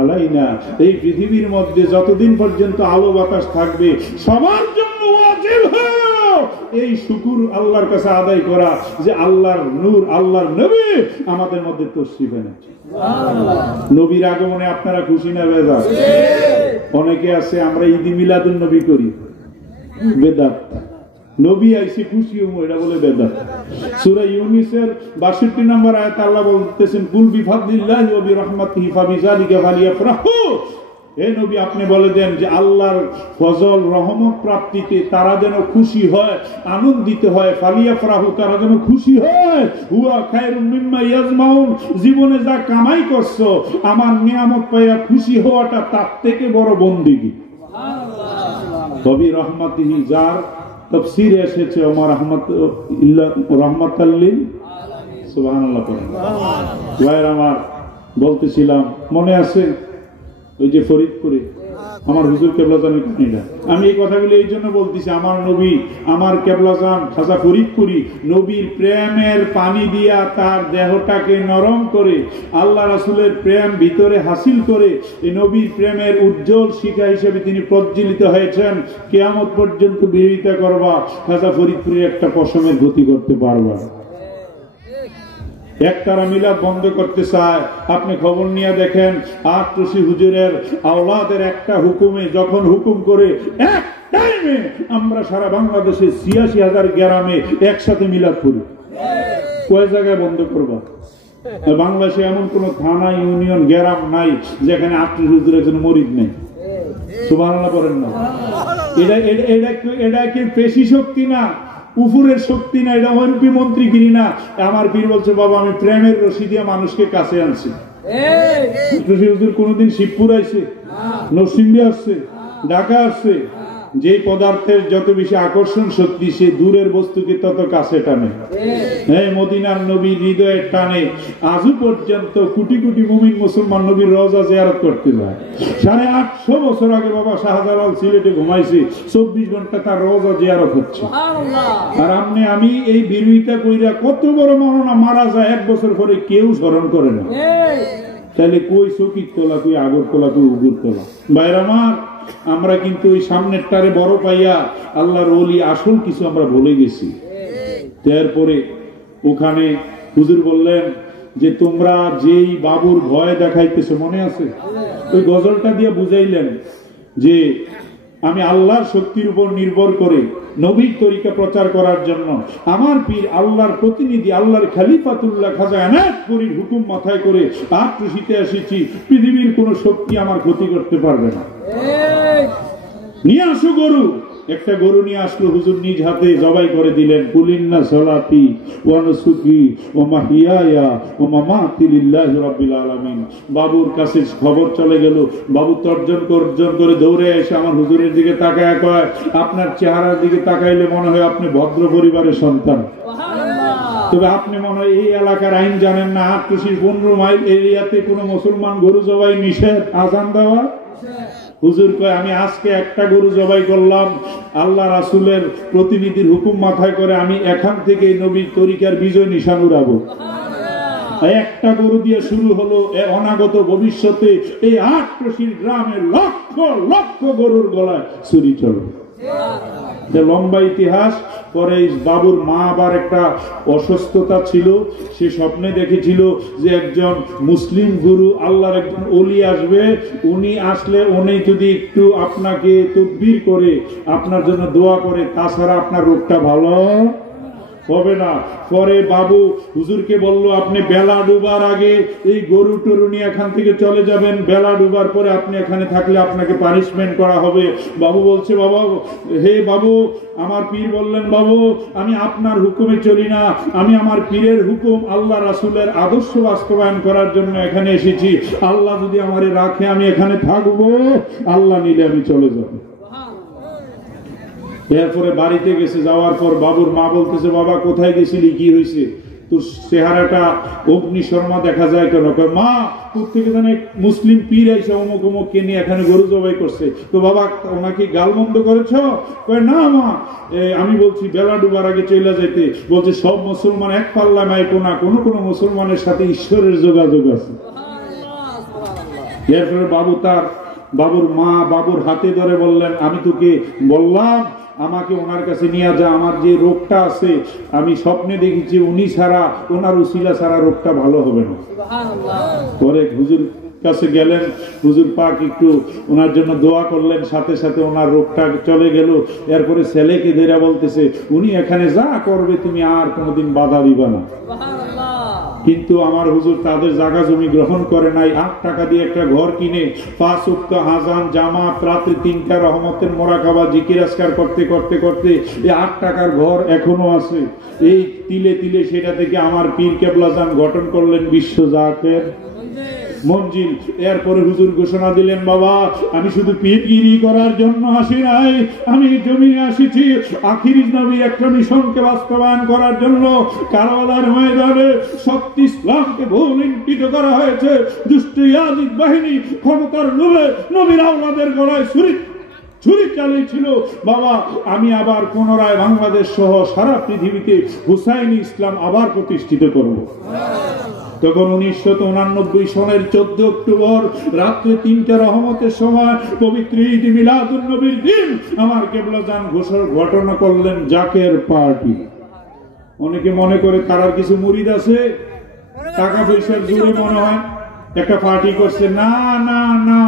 আলাইনা, এই পৃথিবীর মধ্যে যতদিন পর্যন্ত আলো বাতাস থাকবে সবার জন্য ওয়াজিব এই শুকর আল্লাহর কাছে আদায় করা যে আল্লাহর নূর, আল্লাহর নবী আমাদের মধ্যে তশরিফ এনেছে। নবীর আগমনে আপনারা খুশি না বেজার? অনেকে আছে আমরা ঈদ মিলাদুন নবী করি, বেদাত। নবী আইসে খুশি হবো, এটা বলে বেদাত। সূরা ইউনূসের 62 নম্বর আয়াতে আল্লাহ বলতেছেন, কুল বিফাদলিল্লাহি ওয়া বিরহমাতিহি ফাবিযালিকা ফালিয়াফরাহু। হে নবী, আপনি বলে দেন যে আল্লাহর ফজল রহমত প্রাপ্তিতে তারা যেন খুশি হয়, আনন্দিত হয়। ফালিয়াফরাহু, তারা যেন খুশি হয়। হুয়া খায়রুম মিম্মা ইয়াজমাউন, জীবনে যা কামাই করছো আমার নিয়ামত পাইয়া খুশি হওয়াটা তার থেকে বড় বন্দেগী। সুবহানাল্লাহ। ওয়া বিরহমাতিহি, যার তাফসীরে এসেছে ওয়া রাহমাতাল লিল আলামিন। সুবহানাল্লাহ। ভাইরা আমার, বলতেছিলাম মনে আছে ওই যে ফরিদপুরে আমার হুজুর কেবলাজানের কাহিনীটা। আমি এই কথাগুলো এই জন্য বলতেছি, আমার নবী, আমার কেবলাজান খাজা ফরিদপুরি নবীর প্রেমের পানি দিয়া তার দেহটাকে নরম করে আল্লাহ রাসূলের প্রেম ভিতরে হাসিল করে এই নবীর প্রেমের উজ্জ্বল শিখা হিসেবে তিনি প্রজ্বলিত হয়েছেন। কিয়ামত পর্যন্ত বিরোধিতা করবা, খাজা ফরিদপুরের একটা পশমের গতি করতে পারবা। একতারা মিলাদ বন্ধ করতে চায়। আপনি খবর নিয়ে দেখেন, আটরশি হুজুরের আওলাদের একটা হুকুমে যখন হুকুম করে এক টাইমে আমরা সারা বাংলাদেশে ৮৬,০০০ গ্রামে একসাথে মিলাদ করি, কয় জায়গায় বন্ধ করবা? বাংলাদেশে এমন কোন থানা, ইউনিয়ন, গ্রাম নাই যেখানে আটরশি হুজুরের একজন মরিদ নেই। সুবহানাল্লাহ করেন না? এটা কি পেশি শক্তি না, উপরের শক্তি না, এটা এমপি মন্ত্রী কিনি না। আমার পীর বলছে, বাবা আমি প্রেমের রশি দিয়ে মানুষকে কাছে আনছি। কোনদিন শিবপুর আসছে, নরসিংদী আসছে, ঢাকা আসছে। যে পদার্থের যত বেশি আকর্ষণ শক্তি, সে দূরের বস্তুকে তত কাছে টানে। হ্যাঁ, মদিনার নবীর হৃদয়ের টানে আজও পর্যন্ত কোটি কোটি মুমিন মুসলমান নবীর রওজা জিয়ারত করতে যায়। 850 বছর আগে বাবা শাহজালাল সিলেটে ঘুমাইছে, 24 ঘন্টা তার রওজা জিয়ারত হচ্ছে। আর আমি এই বিরোধিতা কইরা কত বড় মাওলানা মারা যায় 1 বছর পরে কেউ স্মরণ করে না। তাহলে কই চকির তোলা, কই আগর তোলা, কই উগুর তোলা? বাইরে আমার আমরা কিন্তু ওই সামনের টারে বড় পাইয়া আল্লাহর ওলি আসল কিছু আমরা ভুলে গেছি। তারপরে ওখানে হুজুর বললেন যে তোমরা যেই বাবুর ভয় দেখাইতেছো, মনে আছে? ওই গজলটা দিয়ে বুঝাইলেন যে আমি আল্লাহর শক্তির উপর নির্ভর করে নবীর তরিকা প্রচার করার জন্য আমার পীর আল্লাহর প্রতিনিধি, আল্লাহর খলিফাতুল্লাহ খাজা এনায়েতপুরীর হুকুম মাথায় করে আটরশিতে এসেছি। পৃথিবীর কোন শক্তি আমার ক্ষতি করতে পারবে না। নিয়ে আসো গরু। একটা গরু নিয়ে আসলো, হুজুর নিজ হাতে জবাই করে দিলেন। কুলিন্না সলাতি ওয়া নুসুকি ওয়া মাহিয়ায়া ওয়া মামাতি লিল্লাহি রাব্বিল আলামিন। বাবুর কাছে খবর চলে গেল। বাবু তর্জন করে দৌড়ে এসে আমার হুজুরের দিকে তাকায় কয়, আপনার চেহারার দিকে তাকাইলে মনে হয় আপনি ভদ্র পরিবারের সন্তান, তবে আপনি মনে হয় এই এলাকার আইন জানেন না। 15 মাইল এরিয়াতে কোনো মুসলমান গরু জবাই নিষেধ, আযান দেওয়া। হুজুর কয়, আমি আজকে একটা গরু জবাই করলাম আল্লাহ রাসূলের প্রতিনিধির হুকুম মাথায় করে, আমি এখান থেকে নবীর তরিকার বিজয় নিশান উড়াবো। একটা গরু দিয়ে শুরু হলো, অনাগত ভবিষ্যতে এই আটরশির গ্রামে লক্ষ লক্ষ গরুর গলায় ছুরি চলবে। লম্বা ইতিহাস। পরে বাবুর মা আবার একটা অসুস্থতা ছিল, সে স্বপ্নে দেখেছিল যে একজন মুসলিম গুরু আল্লাহর একজন ওলি আসবে, উনি আসলে উনি যদি একটু আপনাকে তাকবীর করে আপনার জন্য দোয়া করে, তাছাড়া আপনার রোগটা ভালো হবে না। পরে বাবু হুজুরকে বলল, আপনি বেলা ডুবার আগে এই গরু টরু নিয়ে এখান থেকে চলে যাবেন, বেলা ডুবার পরে আপনি এখানে থাকলে আপনাকে পানিশমেন্ট করা হবে। বাবু বলছে, বাবা হে বাবু, আমার পীর বললেন, বাবু আমি আপনার হুকুমে চলি না, আমি আমার পীরের হুকুম আল্লাহ রাসূলের আদর্শ বাস্তবায়ন করার জন্য এখানে এসেছি। আল্লাহ যদি আমারে রাখে আমি এখানে থাকবো, আল্লাহ নিলে আমি চলে যাব। এরপরে বাড়িতে গেছে, যাওয়ার পর বাবুর মা বলতেছে, বাবা কোথায় গেছিলি, কি হয়েছে? তোর চেহারাটা অগ্নি শর্মা দেখা যায় কেন? মা প্রত্যেকে জানে মুসলিম পীর আইসা অমুক অমুককে নিয়ে এখানে গরু জবাই করছে, তো বাবা ওনাকে গালমন্দ করেছ? না মা, আমি বলছি বেলা ডুবার আগে চলে যাইতে। বলছে সব মুসলমান এক পাল্লা মাইপো না, কোন কোন মুসলমানের সাথে ঈশ্বরের যোগাযোগ আছে। এরপরে বাবুর মা বাবুর হাতে ধরে বললেন, আমি তোকে বললাম আমাকে ওনার কাছে নিয়ে যা, আমার যে রোগটা আছে আমি স্বপ্নে দেখেছি উনি ছাড়া, ওনার উসিলা ছাড়া রোগটা ভালো হবে না। পরে হুজুর কাছে গেলেন, হুজুর পাক একটু ওনার জন্য দোয়া করলেন, সাথে সাথে ওনার রোগটা চলে গেল। এরপরে ছেলেকে ধরে বলতেছে, উনি এখানে যা করবে তুমি আর কোনোদিন বাধা দিবা না। কিন্তু আমার হুজুর তাদের জায়গা জমি গ্রহণ করে নাই। 8 টাকা দিয়ে একটা ঘর কিনে 5 ওয়াক্ত আযান, জামাত, রাতে 3টা রহমতের মোরাকাবা, জিকির আজকার করতে করতে করতে এই 8 টাকার ঘর এখনো আছে। এই তিলে তিলে সেটা থেকে আমার পীর কেবলাজান গঠন করলেন বিশ্ব জাকের। মঞ্জিল। এরপরে হুজুর ঘোষণা দিলেন, বাবা আমি শুধু পীরগিরি করার জন্য আসি নাই, আমি জমিনে আসিছি আখিরি নবীর একটা মিশনকে বাস্তবায়ন করার জন্য। কারবালার ময়দানে সত্য ইসলামকে ভূলুণ্ঠিত করা হয়েছে, দুষ্ট ইয়াজিদ বাহিনী ক্ষমতার লোভে নবীর আওলাদের গলায় ছুরি চালিয়েছিল। বাবা আমি আবার পুনরায় বাংলাদেশ সহ সারা পৃথিবীতে হুসাইনি ইসলাম আবার প্রতিষ্ঠিত করব। তখন 1989 সনের 14 অক্টোবর রাত্রে 3টা রহমতের সময় পবিত্র ঈদ মিলাদুন নবীর দিন আমার কেবলা জান ঘোষণা করলেন জাকের পার্টি। অনেকে মনে করে তার কিছু মুরিদ আছে, টাকা পয়সার জোরে মনে হয় একটা পার্টি করছে। না না না,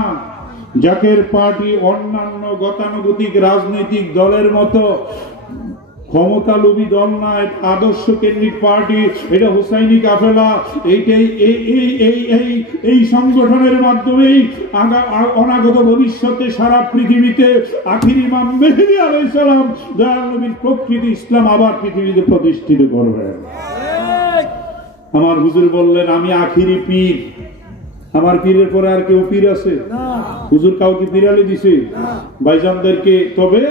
জাকের পার্টি অন্যান্য গতানুগতিক রাজনৈতিক দলের মতো ক্ষমতালোভী দল নয়, আদর্শ কেন্দ্রিক পার্টি। এটা হুসাইনি কাফেলা। এইটাই এই সংগঠনের মাধ্যমেই অনাগত ভবিষ্যতে সারা পৃথিবীতে আখির ইমাম মেহেদী আলাইহিস সালাম দয়াল নবীর প্রকৃতি ইসলাম আবার পৃথিবীতে প্রতিষ্ঠিত করবেন। আমার হুজুর বললেন, আমি আখিরি পীর। আমার পীরের পরে আর কেউ পীর আছে? হুজুর কাউকে পীরালি দিছে ভাইজানদেরকে, তবে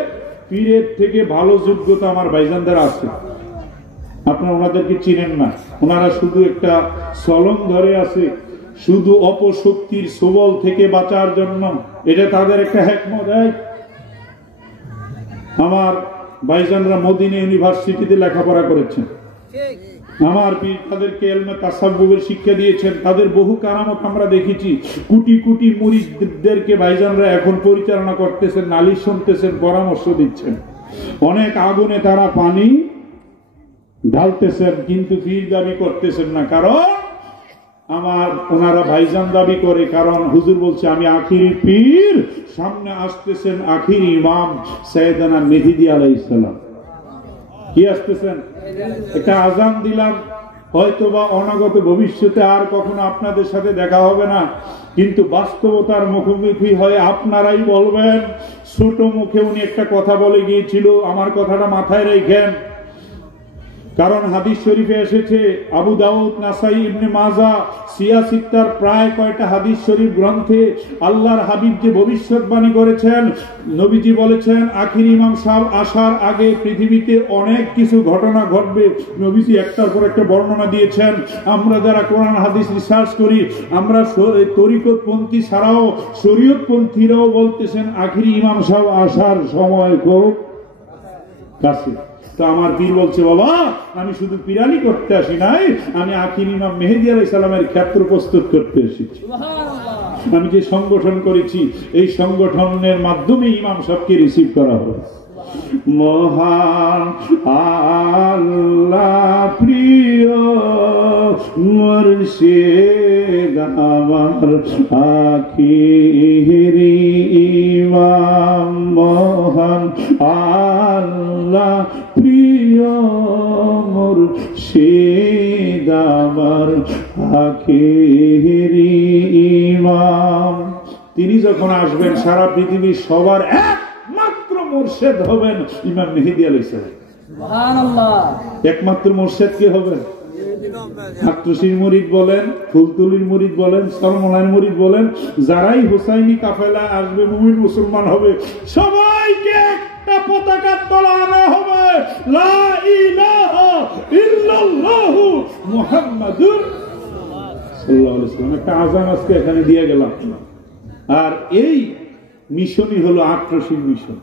পীরের থেকে ভালো যোগ্যতা আমার ভাইজানদের আছে। আপনারা ওনাদেরকে চিনেন না, ওনারা শুধু একটা সলং ধরে আছে, শুধু অপশক্তির সবল থেকে বাঁচার জন্য। এটা তাদের একটা হিকমত। আমার ভাইজানরা মদিনা ইউনিভার্সিটিতে লেখাপড়া করেছেন, আমার পীর তাদেরকে ইলমে তাসাব্বুবের শিক্ষা দিয়েছেন। তাদের বহু কারামত আমরা দেখেছি। কোটি কোটি মুরিদদেরকে ভাইজানরা এখন পরিচালনা করতেছেন, নালিশ শুনতেছেন, পরামর্শ দিচ্ছেন। অনেক আগুনে তারা পানি ঢালতেছেন, কিন্তু পীর দাবি করতেছেন না। কারণ ওনারা ভাইজান দাবি করে, কারণ হুজুর বলছে আমি আখিরি পীর, সামনে আসতেছেন আখিরি ইমাম সাইয়েদনা মেহেদী আলাইহিস সালাম। কি আসতেছেন? একটা আজান দিলাম, হয়তোবা অনাগত ভবিষ্যতে আর কখনো আপনাদের সাথে দেখা হবে না, কিন্তু বাস্তবতার মুখোমুখি হয়ে আপনারাই বলবেন। ছোট মুখে উনি একটা কথা বলে গিয়েছিল, আমার কথাটা মাথায় রেখেন। কারণ হাদিস শরীফে এসেছে, আবু দাউদ, নাসাই, ইবনে মাজাহ, সিয়াসিত্তার প্রায় কয়টা হাদিস শরীফ গ্রন্থে আল্লাহর হাবিব যে ভবিষ্যৎবাণী করেছেন, নবীজি বলেছেন আখির ইমাম সাহেব আসার আগে পৃথিবীতে অনেক কিছু ঘটনা ঘটবে। নবীজি একটার পর একটা বর্ণনা দিয়েছেন। আমরা যারা কোরআন হাদিস রিসার্চ করি, আমরা তরিকতপন্থী ছাড়াও শরীয়তপন্থীরাও বলতেছেন আখির ইমাম সাহেব আসার সময় খুব কাছে। তো আমার পীর বলছে, বাবা আমি শুধু পিরানি করতে আসি নাই, আমি আখির ইমাম মেহেদী আলাইহিস সালামের ক্ষেত্র প্রস্তুত করতে এসেছি। আমি যে সংগঠন করেছি, এই সংগঠনের মাধ্যমে ইমাম সাহেবকে রিসিভ করা হবে। মহান আল্লাহ প্রিয় মুর্শিদ আমার আখিরি ইমাম, মহান আল্লাহ প্রিয় মুর্শিদ আমার আখিরি ইমাম। তিনি যখন আসবেন সারা পৃথিবীর সবার একমাত্র মুর্শিদ হবেন ইমাম মেহেদী আলাইহিস সালাম। সুবহানাল্লাহ। একমাত্র মুর্শিদ কে হবেন? আক্রোশীর মুরিদ বলেন, ফুলতুলির মুরিদ বলেন, সরমনার মুরিদ বলেন, যারাই হুসাইনি কাফেলা আসবে, মুমিন মুসলমান হবে, সবাইকে একটা পতাকার তলা আনা হবে, লা ইলাহা ইল্লাল্লাহু মুহাম্মাদুর সাল্লাল্লাহু আলাইহি ওয়াসাল্লাম। একটা আযান আজকে এখানে দিয়ে গেলাম। আর এই মিশনই হলো আক্রোশীর মিশন।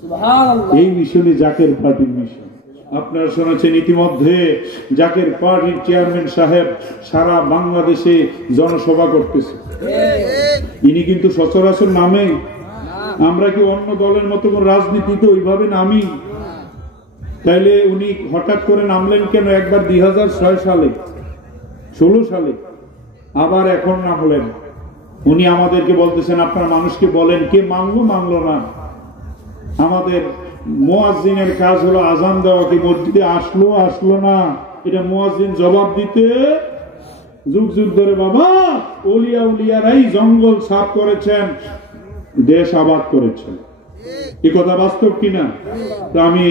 সুবহানাল্লাহ। এই মিশনই জাকের পার্টির মিশন। আপনারা শুনেছেন ইতিমধ্যে জাকের পার্টির চেয়ারম্যান সাহেব সারা বাংলাদেশে জনসভা করতেছে। ইনি কিন্তু সচরাচর নামে, আমরা কি অন্য দলের মতো রাজনীতিতে ওইভাবে নামি? তাইলে উনি হঠাৎ করে নামলেন কেন? একবার 2006 সালে, 16 সালে, আবার এখন নামলেন। উনি আমাদেরকে বলতেছেন আপনারা মানুষকে বলেন, কে মানলো মানলো না। আমাদের মুয়াজ্জিনের কাজ হলো আজান দেওয়া, কি মসজিদে আসলো না, এটা মুয়াজ্জিন জবাব দিতে। যুগ যুগ ধরে বাবা ওলিয়া উলিয়ারাই জঙ্গল সাফ করেছেন, দেশ আবাদ করেছেন। এই কথা বাস্তব কিনা? তো আমি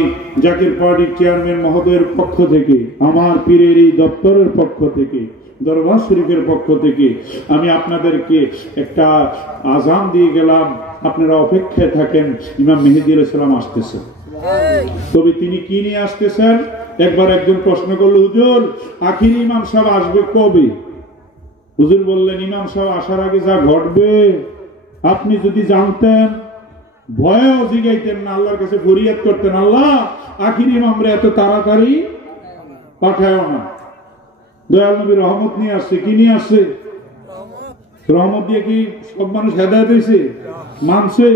জাকের পার্টির চেয়ারম্যান মহোদয়ের পক্ষ থেকে, আমার পীরের এই দপ্তরের পক্ষ থেকে দরবার শরীফের পক্ষ থেকে আমি আপনাদেরকে একটা আজান দিয়ে গেলাম, আপনারা অপেক্ষায় থাকেন। ইমাম মেহেদী আলাইহিস সালাম আসতেছেন। তবে তিনি কি নিয়ে আসতেছেন? একবার একজন প্রশ্ন করলো, হুজুর আখির ইমাম সাহেব আসবে কবে? হুজুর বললেন, ইমাম সাহেব আসার আগে যা ঘটবে আপনি যদি জানতেন ভয়েও জিগাইতেন না, আল্লাহর কাছে ফরিয়াদ করতেন, আল্লাহ আখির ইমামরে এত তাড়াতাড়ি পাঠায়ও না। দয়াল নবী রহমত নিয়ে আসছে। কি নিয়ে আসছে? রহমত দিয়ে কি সব মানুষ হেদায়েত হয়েছে? মানছে?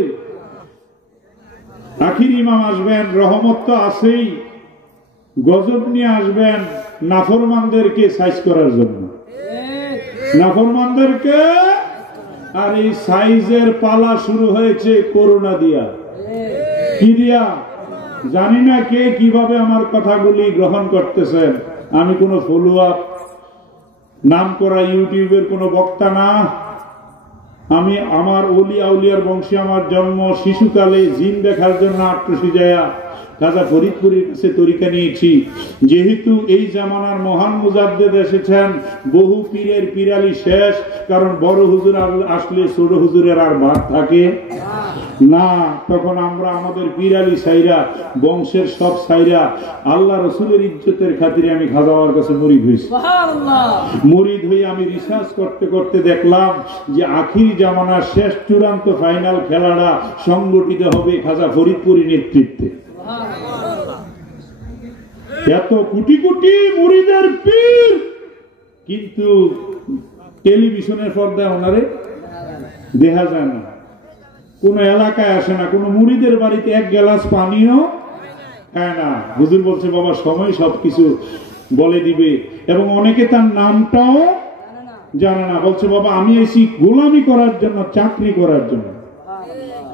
আখির ইমাম আসবেন, রহমত তো আছেই, গজব নিয়ে আসবেন নাফরমানদেরকে সাইজ করার জন্য, নাফরমানদেরকে। আর এই সাইজের পালা শুরু হয়েছে করোনা দিয়া। কি দিয়া জানি না, কে কিভাবে আমার কথাগুলি গ্রহণ করতেছেন। আমি কোনো ফলো আপ নাম করা ইউটিউবের কোনো বক্তা না। আমি আমার ওলি আউলিয়ার বংশে আমার জন্ম। শিশুকালে জিন দেখার জন্য আট্রসি যায়া খাজা ফরিদপুরের কাছে তরিকা নিয়েছি। যেহেতু এই জামানার মহান মুজাদ্দেদ এসেছেন, বহু পীরের পীরালি শেষ। কারণ বড় হুজুর আসলে ছোট হুজুরের আর ভাগ থাকে না। তখন আমরা আমাদের পীরালি সাইরা, বংশের সব সাইরা, আল্লাহ রসুলের ইজ্জতের খাতিরে আমি খাজা বাবার কাছে মুরিদ হয়েছি। মুরিদ হয়ে আমি রিসার্চ করতে করতে দেখলাম যে আখিরি জামানার শেষ চূড়ান্ত ফাইনাল খেলাটা সংগঠিত হবে খাজা ফরিদপুরি নেতৃত্বে। এত কোটি কোটি মুরিদের পীর, কিন্তু টেলিভিশনের পর্দায় ওনারে দেখা যায় না, কোন এলাকায় আসে না, কোন মুরিদের বাড়িতে এক গ্লাস পানিও খায় না। হুজুর বলছে, বাবা সময় সবকিছু বলে দিবে। এবং অনেকে তার নামটাও জানে না। বলছে, বাবা আমি এসি গোলামি করার জন্য, চাকরি করার জন্য।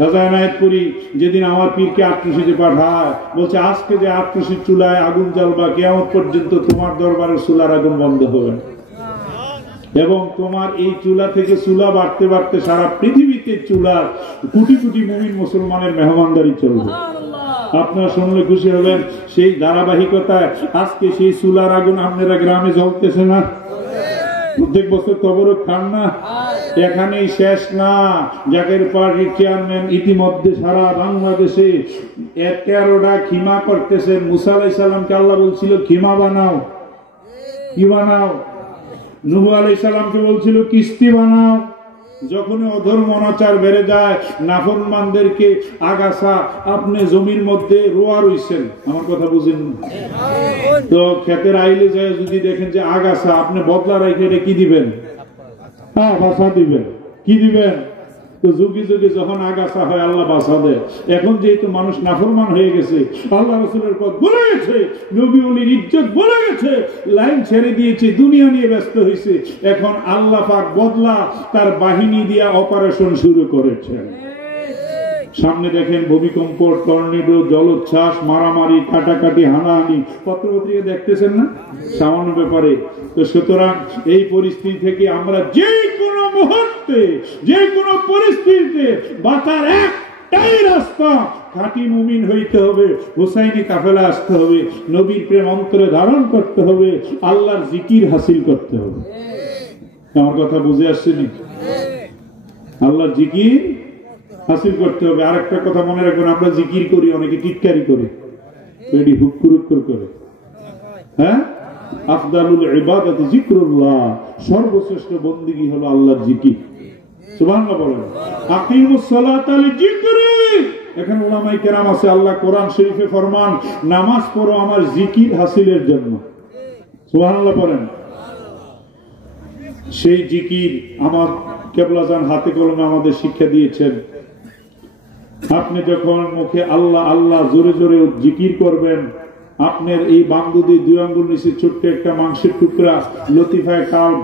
রাজা এনায়েতপুরি যেদিন আমার পীরকে আট্রসিতে পাঠায়, বলছে আজকে যে আট্রসির চুলায় আগুন জ্বালবা, কিয়ামত পর্যন্ত তোমার দরবারের চুলার আগুন বন্ধ হবে না। এবং তোমার এই চুলা থেকে চুলা বাড়তে বাড়তে সারা পৃথিবীতে চুলার কোটি কোটি মুমিন মুসলমানের মেহমানদারি চলবে। আপনারা শুনলে খুশি হবেন। সেই ধারাবাহিকতায় আজকে সেই চুলার আগুন আপনারা গ্রামে জ্বলতেছে না? প্রত্যেক বছর তবরক খান না? এখানেই শেষ না। জাকের পার্টির চেয়ারম্যান ইতিমধ্যে সারা বাংলাদেশে 13টা খিমা করতেছেন। মুসা আলাইহিস সালামকে আল্লাহ বলছিল খিমা বানাও। কি বানাও? নূহ আলাইহিস সালামকে বলছিল কিস্তি বানাও। যখন অধর্ম অনাচার বেড়ে যায়, নাফরমানদেরকে আগাছা আপনি জমির মধ্যে রোয়া রইছেন, আমার কথা বুঝেন? তো ক্ষেতের আইলে যায় যদি দেখেন যে আগাছা, আপনি বদলা রেখে কি দিবেন? হ্যাঁ, বাসা দিবেন। কি দিবেন? তো যুগে যুগে যখন আগাছা হয় আল্লাহ বাসা দেয়। এখন যেহেতু মানুষ নাফরমান হয়ে গেছে, আল্লাহ রাসূলের পথ ভুলে গেছে, নবী ওলির ইজ্জত ভুলে গেছে, লাইন ছেড়ে দিয়েছে, দুনিয়া নিয়ে ব্যস্ত হয়েছে, এখন আল্লাহ পাক বদলা তার বাহিনী দিয়ে অপারেশন শুরু করেছেন। সামনে দেখেন ভূমিকম্প, টর্নেডো, জলোচ্ছ্বাস, মারামারি, কাটাকাটি, হানাহানি, পত্রপত্রিকা দেখতেছেন না সামান্য ব্যাপারে। তো সুতরাং এই পরিস্থিতি থেকে আমরা যে কোনো মুহূর্তে, যে কোনো পরিস্থিতিতে বাঁচার একটাই রাস্তা, খাঁটি মুমিন হইতে হবে, হুসাইনি কাফেলা আসতে হবে, নবীর প্রেম অন্তরে ধারণ করতে হবে, আল্লাহর জিকির হাসিল করতে হবে। আমার কথা বুঝে আসছে নি? আল্লাহর জিকির হাসিল করতে হবে। আরেকটা কথা মনে রাখবেন, আমরা জিকির করি, অনেকে টিটকারি করে, এটি হুক্কুর হুক্কুর করে। হ্যাঁ, আফদালুল ইবাদাতি যিকরুল্লাহ, সর্বশ্রেষ্ঠ বন্দেগী হলো আল্লাহর জিকির। সুবহানাল্লাহ বলেন। আকিমুস সালাতা লিযিকরি। এখানে উলামায়ে কেরাম আছে, আল্লাহ কোরআন শরীফে ফরমান, নামাজ পড়ো আমার জিকির হাসিলের জন্য। সুবহানাল্লাহ বলেন। সেই জিকির আমার কেবলাজান হাতে কলমে আমাদের শিক্ষা দিয়েছেন। আপনি যখন মুখে আল্লাহ আল্লাহ জোরে জোরে জিকির করবেন, আপনার এই বামদুদি 2 আঙ্গুল নিচে ছোট্ট একটা মাংসের টুকরা, লতিফায় কাউড,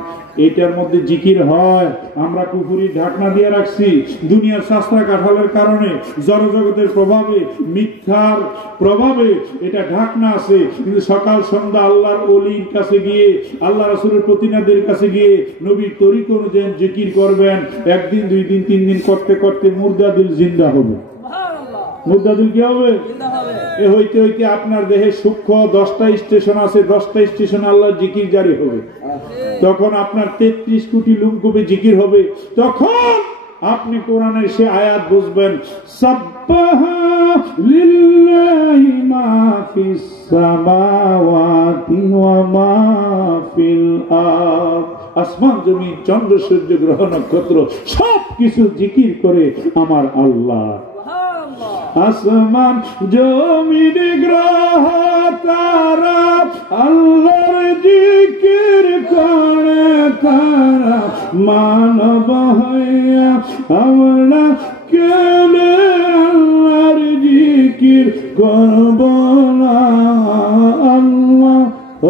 এটার মধ্যে জিকির হয়। আমরা কুফুরি ঢাকনা দিয়ে রাখছি দুনিয়ার শাস্ত্রা কাঠালের কারণে, জড়জগতের প্রভাবে, মিথ্যার প্রভাবে এটা ঢাকনা আছে। কিন্তু সকাল সন্ধ্যা আল্লাহর ওলির কাছে গিয়ে, আল্লাহ রাসূলের প্রতিনিধির কাছে গিয়ে নবীর তরিক অনুযায়ী জিকির করবেন। 1 দিন 2 দিন 3 দিন করতে করতে মুর্দা দিল জিন্দা হবে। মুর্দা দিল কি হবে? এ হইতে হইতে আপনার দেহে সূক্ষ্ম 10টা স্টেশন আছে, 10টা স্টেশন আল্লাহর জিকির জারি হবে। তখন আপনার 33 কোটি লুমকুবে জিকির হবে। তখন আপনি কোরআনের সে আয়াত বুঝবেন, সাব্বাহা লিল্লাহি মা ফিস সামাওয়াতি ওয়া মা ফিল আরদ। আসমান জমিন চন্দ্র সূর্য গ্রহ নক্ষত্র সবকিছু জিকির করে আমার আল্লাহ। আসমান জমিন গ্রহ তারা আল্লাহর জিকির করে তারা, মানব হইয়া আমরা কেনে আল্লাহর জিকির করব না। আল্লাহ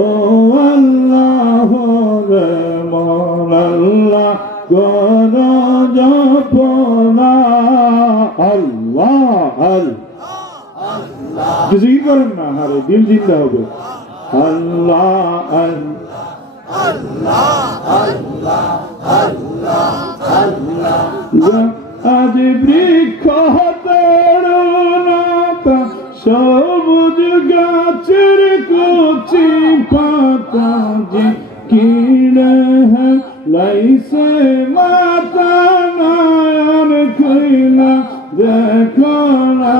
ও আল্লাহ রে মন আল্লাহ গণ জপনা। আল্লাহ আল্লাহ কিছুই করেন না, আরে দিল জিন্দা হবে। আল্লাহ আল্লাহ আল্লাহ আল্লাহ আল্লাহ। আজ বৃক্ষ তরুণতা সবুজ গাছের কচি পাতা যে কিনে লাইছে মাতা নয়ন খুইলা দেখো না।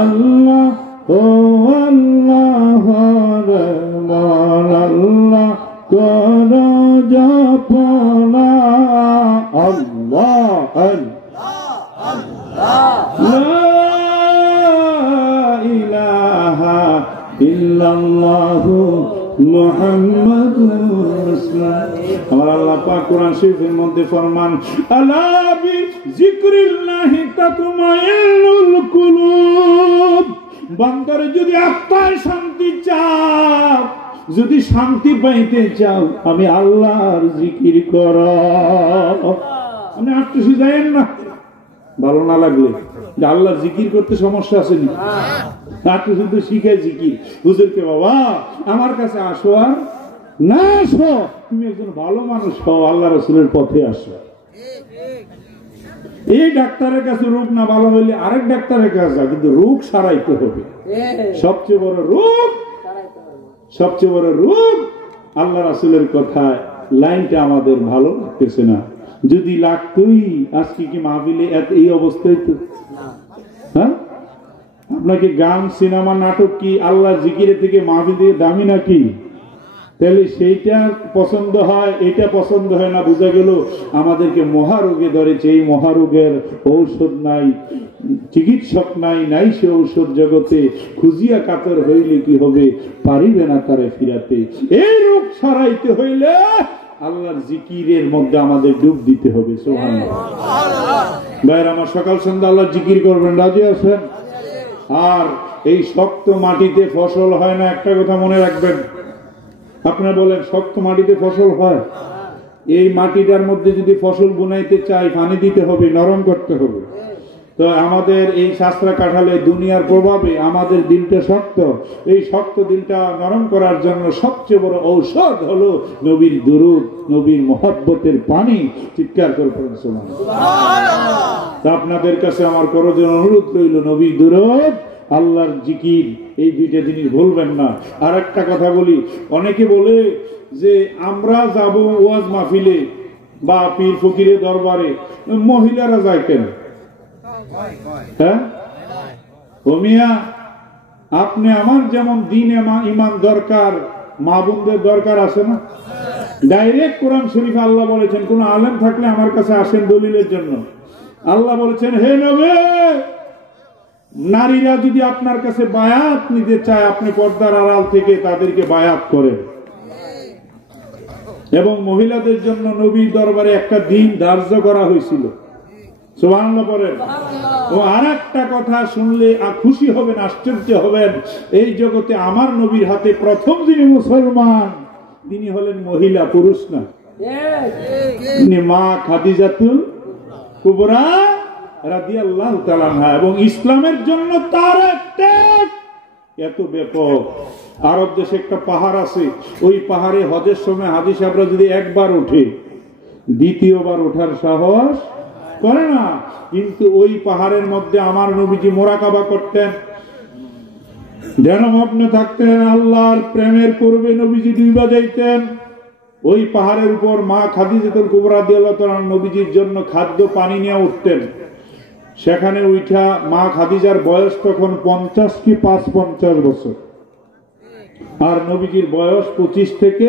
আল্লাহ ও আল্লাহ রে মন আল্লাহ কর জপনা। আল্লাহ লা ইলাহা ইল্লাল্লাহু মুহাম্মাদুর রাসূলুল্লাহ। আমার আল্লাহ পাক কোরআন শরীফের মধ্যে ফরমান, আলা বিযিকরিল্লাহি তাতমাইন্নুল কুলুব। বান্দার যদি আত্মায় শান্তি চাও, যদি শান্তি পাইতে চাও, আমি আল্লাহর জিকির করো। আপনি আত্মসি যায়েন না, ভালো না লাগলে যে আল্লাহর জিকির করতে সমস্যা আছে নি, তাকে শুধু শিখায় জিকির। হুজুরকে বাবা আমার কাছে আসো, আর না আসো, তুমি একজন ভালো মানুষ হও, আল্লাহ রাসূলের পথে আসো। এই ডাক্তারের কাছে রোগ না ভালো হইলে আরেক ডাক্তারের কাছে যাও, কিন্তু রোগ সারাইতে হবে। সবচেয়ে বড় রোগ, সবচেয়ে বড় রোগ আল্লাহ রাসূলের কথায় লাইনটা আমাদের ভালো লাগতেছে না। যদি লাগতোই আজকে কি মাহফিলে এই অবস্থায় তো? হ্যাঁ, আপনাকে গান সিনেমা নাটক কি আল্লাহ জিকিরে থেকে মাহফিল দিয়ে দামি নাকি? তাহলে সেইটা পছন্দ হয়, এটা পছন্দ হয় না, বোঝা গেল আমাদেরকে মহারোগে ধরেছে। এই মহারোগের ঔষধ নাই, চিকিৎসক নাই, নাই সে ঔষধ জগতে। খুঁজিয়া কাতর হইলে কি হবে, পারিবে না তারে ফিরাতে। এই রোগ সারাইতে হইলে আল্লাহর জিকিরের মধ্যে আমাদের ডুব দিতে হবে। সুবহানাল্লাহ। ভাইরা আমার, সকাল সন্ধ্যা আল্লাহর জিকির করবেন, রাজি আছেন? আর এই শক্ত মাটিতে ফসল হয় না, একটা কথা মনে রাখবেন। আপনারা বলেন শক্ত মাটিতে ফসল হয়? এই মাটিটার মধ্যে যদি ফসল বুনাইতে চাই, পানি দিতে হবে, নরম করতে হবে। তো আমাদের এই শাস্ত্রা কাঠালে দুনিয়ার প্রভাবে আমাদের দিলটা শক্ত। এই শক্ত দিলটা নরম করার জন্য সবচেয়ে বড় ঔষধ হলো নবীর দুরূদ, নবীর মহব্বতের পানি। চিৎকার করে পড়ুন সুবহানাল্লাহ। তা আপনাদের কাছে আমার করজোড়ে অনুরোধ রইল, নবীর দুরূদ, আল্লাহর জিকির, এই দুইটা জিনিস ভুলবেন না। আর একটা কথা বলি, অনেকে বলে যে আমরা যাব ওয়াজ মাহফিলে বা পীর ফকিরের দরবারে, মহিলারা যায় কেন? হ্যাঁ ও মিয়া, আপনি আমার যেমন দিন ইমান দরকার, মা বোনদের দরকার আছে না? ডাইরেক্ট কোরআন শরীফে আল্লাহ বলেছেন, কোন আলেম থাকলে আমার কাছে আসেন দলিলের জন্য। আল্লাহ বলেছেন, হে নবী, নারীরা যদি আপনার কাছে বায়াত নিতে চায়, আপনি পর্দার আড়াল থেকে তাদেরকে বায়াত করেন। এবং মহিলাদের জন্য নবীর দরবারে একটা দিন ধার্য করা হয়েছিল। সুবহানাল্লাহ বলেন। ও আরেকটা কথা শুনলে খুশি হবেন, আশ্চর্য হবেন। এই জগতে আমার নবীর হাতে প্রথম যিনি মুসলমান, তিনি হলেন মহিলা, পুরুষ না। তিনি মা খাদিজাতুল কুবরা রাদিয়াল্লাহু তাআলা আনহা। এবং ইসলামের জন্য তার একটা এত ব্যাপক। আরব দেশে একটা পাহাড় আছে, ওই পাহাড়ে হজের সময় হাজী সাহেবরা যদি একবার ওঠে, দ্বিতীয়বার ওঠার সাহস করে না। কিন্তু ওই পাহাড়ের মধ্যে আমার নবীজি মোরাকাবা করতেন। ধ্যানমগ্ন থাকতেন, আল্লাহর প্রেমের পূর্বে নবীজি ডুইবা যাইতেন। ওই পাহাড়ের উপর মা খাদিজাতুল কুবরা রাদিয়াল্লাহু তাআলা নবীজির জন্য খাদ্য পানি নিয়ে উঠতেন। সেখানে উঠা মা খাদিজার বয়স তখন 50 কি 55 বছর, আর নবীজির বয়স 25 থেকে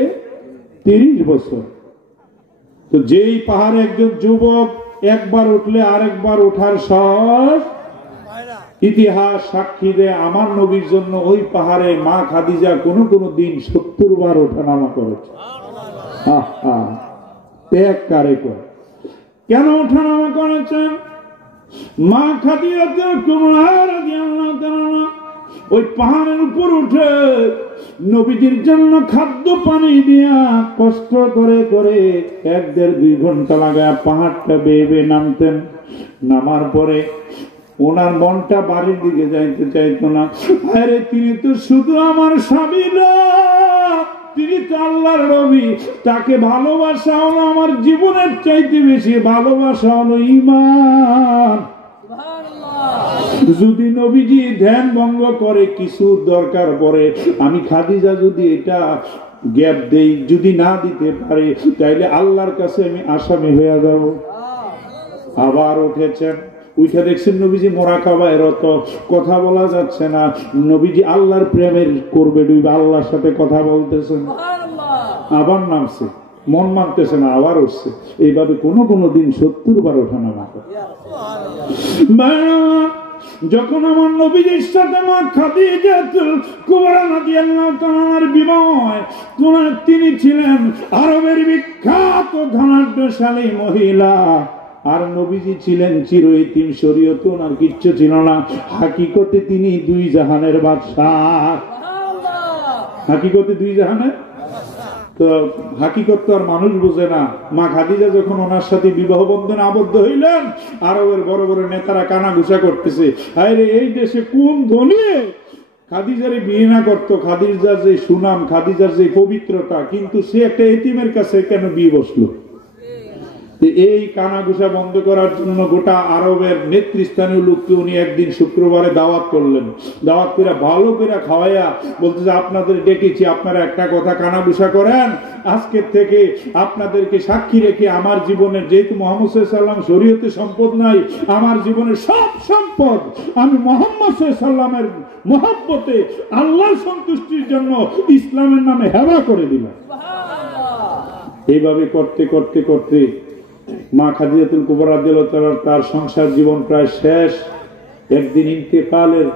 30 বছর। তো যেই পাহাড়ে একজন যুবক একবার উঠলে আরেকবার ওঠার সাহস, ইতিহাস সাক্ষী দেয় আমার নবীর জন্য ওই পাহাড়ে মা খাদিজা কোনো কোনো দিন 70 বার ওঠানামা করেছে। ত্যাগ কারে করে, কেন ওঠানামা করেছেন? মা খাদিজাতুল কুবরা রাদিয়াল্লাহু তাআলা ওই পাহাড়ের উপর উঠে নবীজির জন্য খাদ্য পানি দিয়া কষ্ট করে করে 1-1.5-2 ঘন্টা লাগায় পাহাড়টা বেয়ে বেয়ে নামতেন। নামার পরে ওনার মনটা বাড়ির দিকে যাইতে চাইতো না। আরে তিনি তো শুধু আমার স্বামী না, তিনি তো আল্লাহর নবী। তাকে ভালোবাসা হলো আমার জীবনের চাইতে বেশি ভালোবাসা হলো ঈমান। যদি নবীজি ধ্যান ভঙ্গ করে কিছু দরকার পড়ে, আমি খাদিজা যদি এটা গ্যাপ দেই, যদি না দিতে পারে, তাইলে আল্লাহর কাছে আমি আসামি হয়ে যাব। আবার উঠেছেন, উঠে দেখছেন নবীজি মোরাকাবায় রত, কথা বলা যাচ্ছে না। নবীজি আল্লাহর প্রেমের করবে ডুবে আল্লাহর সাথে কথা বলতেছেন। আবার নামছে, মন মানতেছে না, আবার উঠছে। এইভাবে কোনো কোনো দিন 70 বার ওঠানামা করে। যখন আমার নবীজির সাথে মা খাদিজাতুল কুবরা রাদিয়াল্লাহু তাআলার বিবাহ হয়, তিনি ছিলেন আরবের বিখ্যাত ধনাঢ্যশালী মহিলা। আর নবীজি ছিলেন চিরয়তীম, শরীয়তে ওনার কিচ্ছু ছিল না। হাকিকতে তিনি 2 জাহানের বাদশাহ। হাকিকতে 2 জাহানের। তো হাকিকত তো আর মানুষ বোঝে না। মা খাদিজা যখন ওনার সাথে বিবাহ বন্ধনে আবদ্ধ হইলেন, আরবের বড় বড় নেতারা কানাঘুষা করতেছে, আরে এই দেশে কোন ধনী খাদিজারে বিয়ে না করতো, খাদিজার যে সুনাম, খাদিজার যে পবিত্রতা, কিন্তু সে একটা এতিমের কাছে কেন বিয়ে বসলো? এই কানাঘুষা বন্ধ করার জন্য গোটা আরবের নেতৃস্থানীয় লোককে উনি একদিন শুক্রবারে দাওয়াত করলেন। দাওয়াত করে ভালো করে খাওয়াইয়া বলতেছে, আপনাদের ডেকেছি, আপনারা একটা কথা কানাঘুষা করেন, আজকের থেকে আপনাদেরকে সাক্ষী রেখে আমার জীবনের, যেহেতু মুহাম্মদ সাল্লাল্লাহু আলাইহি ওয়াসাল্লাম শরীয়তে সম্পদ নাই, আমার জীবনের সব সম্পদ আমি মুহাম্মদ সাল্লাল্লাহু আলাইহি ওয়াসাল্লামের মহব্বতে আল্লাহর সন্তুষ্টির জন্য ইসলামের নামে হেবা করে দিলাম। এইভাবে করতে করতে করতে মা খাদিজাতুল কুবরা রাদিয়াল্লাহু তাআলা তার সংসার জীবন প্রায় শেষ। একদিন ইন্তেকালের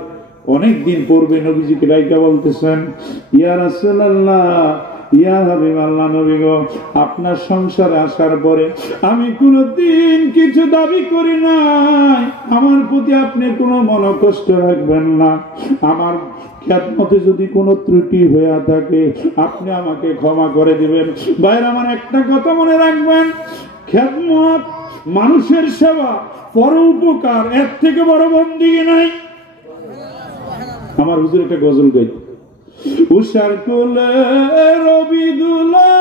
অনেক দিন পূর্বে নবীজিকে ডাইকা বলতেছেন, ইয়া রাসূলুল্লাহ, ইয়া হাবিবাল্লাহ, নবী গো, আপনার সংসারে আসার পরে আমি কোনদিন কিছু দাবি করি নাই, আমার প্রতি আপনি কোনো মনোকষ্ট রাখবেন না। আমার খেদমতে যদি কোনো ত্রুটি হয়ে থাকে আপনি আমাকে ক্ষমা করে দিবেন। ভাইরা আমার একটা কথা মনে রাখবেন, খেদমত, মানুষের সেবা, পরোপকার, এর থেকে বড় বন্দেগী নাই। আমার হুজুর একটা গজল গাই, উষার কোলে রবি দুলা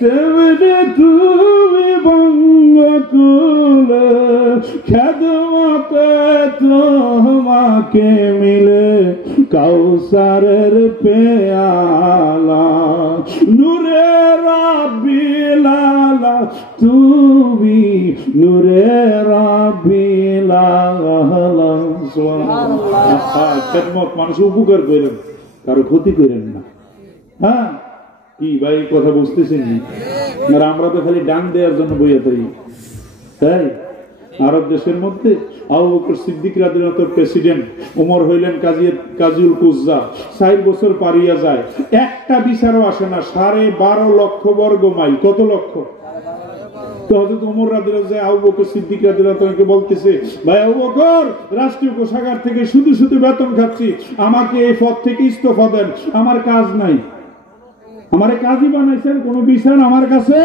তেমনি তুমি বঙ্গ কুলে, খেদমতে তোমাকে মিলে কাউসারের পেয়ালা, নূরে রাব্বি লালা তুমি, নূরে রাব্বি লালা। খেদমত, মানুষ উপকার করেন, কারো ক্ষতি করেন না। হ্যাঁ, কি ভাই কথা বুঝতেছেন? আমরা তো খালি ডান দেওয়ার জন্য বইয়া থাকি, তাই আরব দেশের মধ্যে আবু বকর সিদ্দিক রাদিয়াল্লাহু তাআলা প্রেসিডেন্ট, ওমর হইলেন কাজীউল কুজ্জা, 60 বছর পারিয়া যায়, একটা বিচারও আসে না। 12.5 লক্ষ বর্গ মাইল, কত লক্ষ? তো হযরত ওমর রাদিয়াল্লাহু তাআলা আবু বকর সিদ্দিক রাদিয়াল্লাহু তাআলাকে বলতেছে, ভাই আবু বকর, রাষ্ট্রীয় কোষাগার থেকে শুধু শুধু বেতন খাচ্ছি, আমাকে এই পদ থেকে ইস্তফা দেন, আমার কাজ নাই। আমারে কাজী বানাইছেন, কোনো বিচার আমার কাছে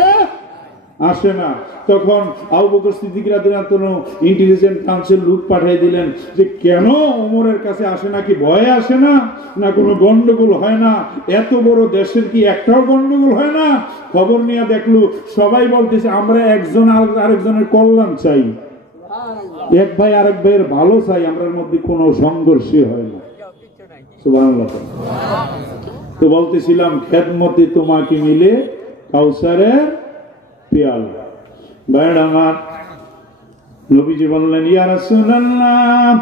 আসে না। তখন আবু বকর সিদ্দিক রাদিয়াল্লাহু তাআলা ইন্টেলিজেন্ট কাউন্সিল লোক পাঠিয়ে দিলেন যে কেন ওমরের কাছে আসে না, কি ভয়ে আসে না, না কোনো গন্ডগোল হয় না? এত বড় দেশের কি একটাও গন্ডগোল হয় না? খবর নিয়ে দেখলো সবাই বলতেছে আমরা একজন আরেকজনের কল্যাণ চাই। এক ভাই আরেক ভাইয়ের ভালো চাই, আমরার মধ্যে কোনো সংঘর্ষই হয় না। সুবহানাল্লাহ। তো বলতেছিলাম খেদমতে তোমাকে মিলে কাউসারের পেয়ালা। ভাইরা আমার, নবীজি বললেন, ইয়া রাসূলুল্লাহ,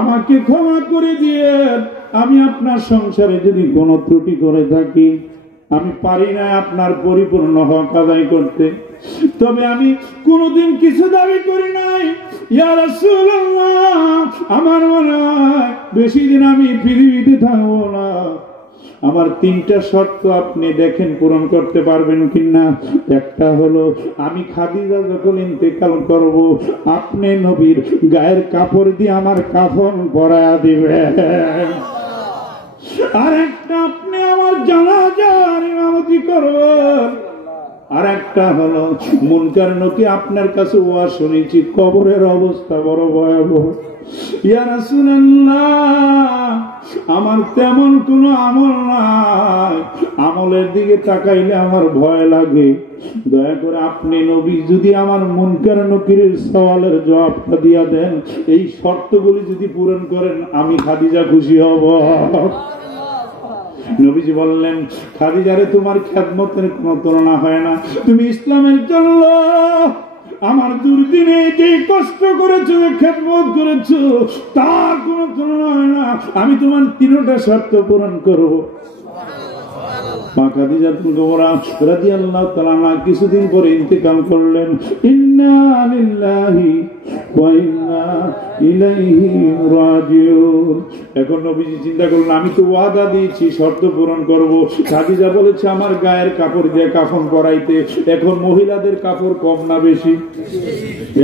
আমাকে ক্ষমা করে দিয়ে, আমি আপনার সংসারে যদি কোনো ত্রুটি করে থাকি, আমি পারি না আপনার পরিপূর্ণ হক আদায় করতে, তবে আমি কোনোদিন কিছু দাবি করি নাই। ইয়া রাসূলুল্লাহ, আমার মনে হয় বেশি দিন আমি পৃথিবীতে থাকবো না। আমার তিনটা শর্ত আপনি দেখেন পূরণ করতে পারবেন কিনা। একটা হলো, আমি খাদিজা যখন ইন্তেকাল করব, আপনি নবীর গায়ের কাপড় দিয়ে আমার কাফন পরায়া দিবেন। আর একটা, আপনি আমার জানাজার ইমামতি করবেন। আর একটা হলো, মুনকার নকির আপনার কাছে ওয়াজ শুনেছি, কবরের অবস্থা বড় ভয়াবহ। ইয়া রাসূলুল্লাহ, আমার তেমন কোনো আমল নাই, আমলের দিকে তাকাইলে আমার ভয় লাগে। দয়া করে আপনি নবী যদি আমার মুনকার নকিরের সওয়ালের জবাবটা দিয়া দেন, এই শর্তগুলি যদি পূরণ করেন, আমি খাদিজা খুশি হব। নবীজি বললেন, খাদিজারে তোমার খেদমতের কোনো তুলনা হয় না। তুমি ইসলামের জন্য আমার দুর্দিনে যে কষ্ট করেছো, খেদমত করেছো, তার কোনো তুলনা হয় না। আমি তোমার তিনটা শর্ত পূরণ করবো। মা খাদিজাতুল কুবরা রাদিয়াল্লাহু তাআলা আনহা কিছুদিন পরে ইন্তেকাল করলেন। ইন্না লিল্লাহি ওয়া ইন্না ইলাইহি রাজিউন। এখন নবীজি চিন্তা করলেন, আমি তো ওয়াদা দিয়েছি, শর্ত পূরণ করব। খাদিজা বলেছে আমার গায়ের কাপড় দিয়ে কাফন পরাইতে। এখন মহিলাদের কাপড় কম না বেশি?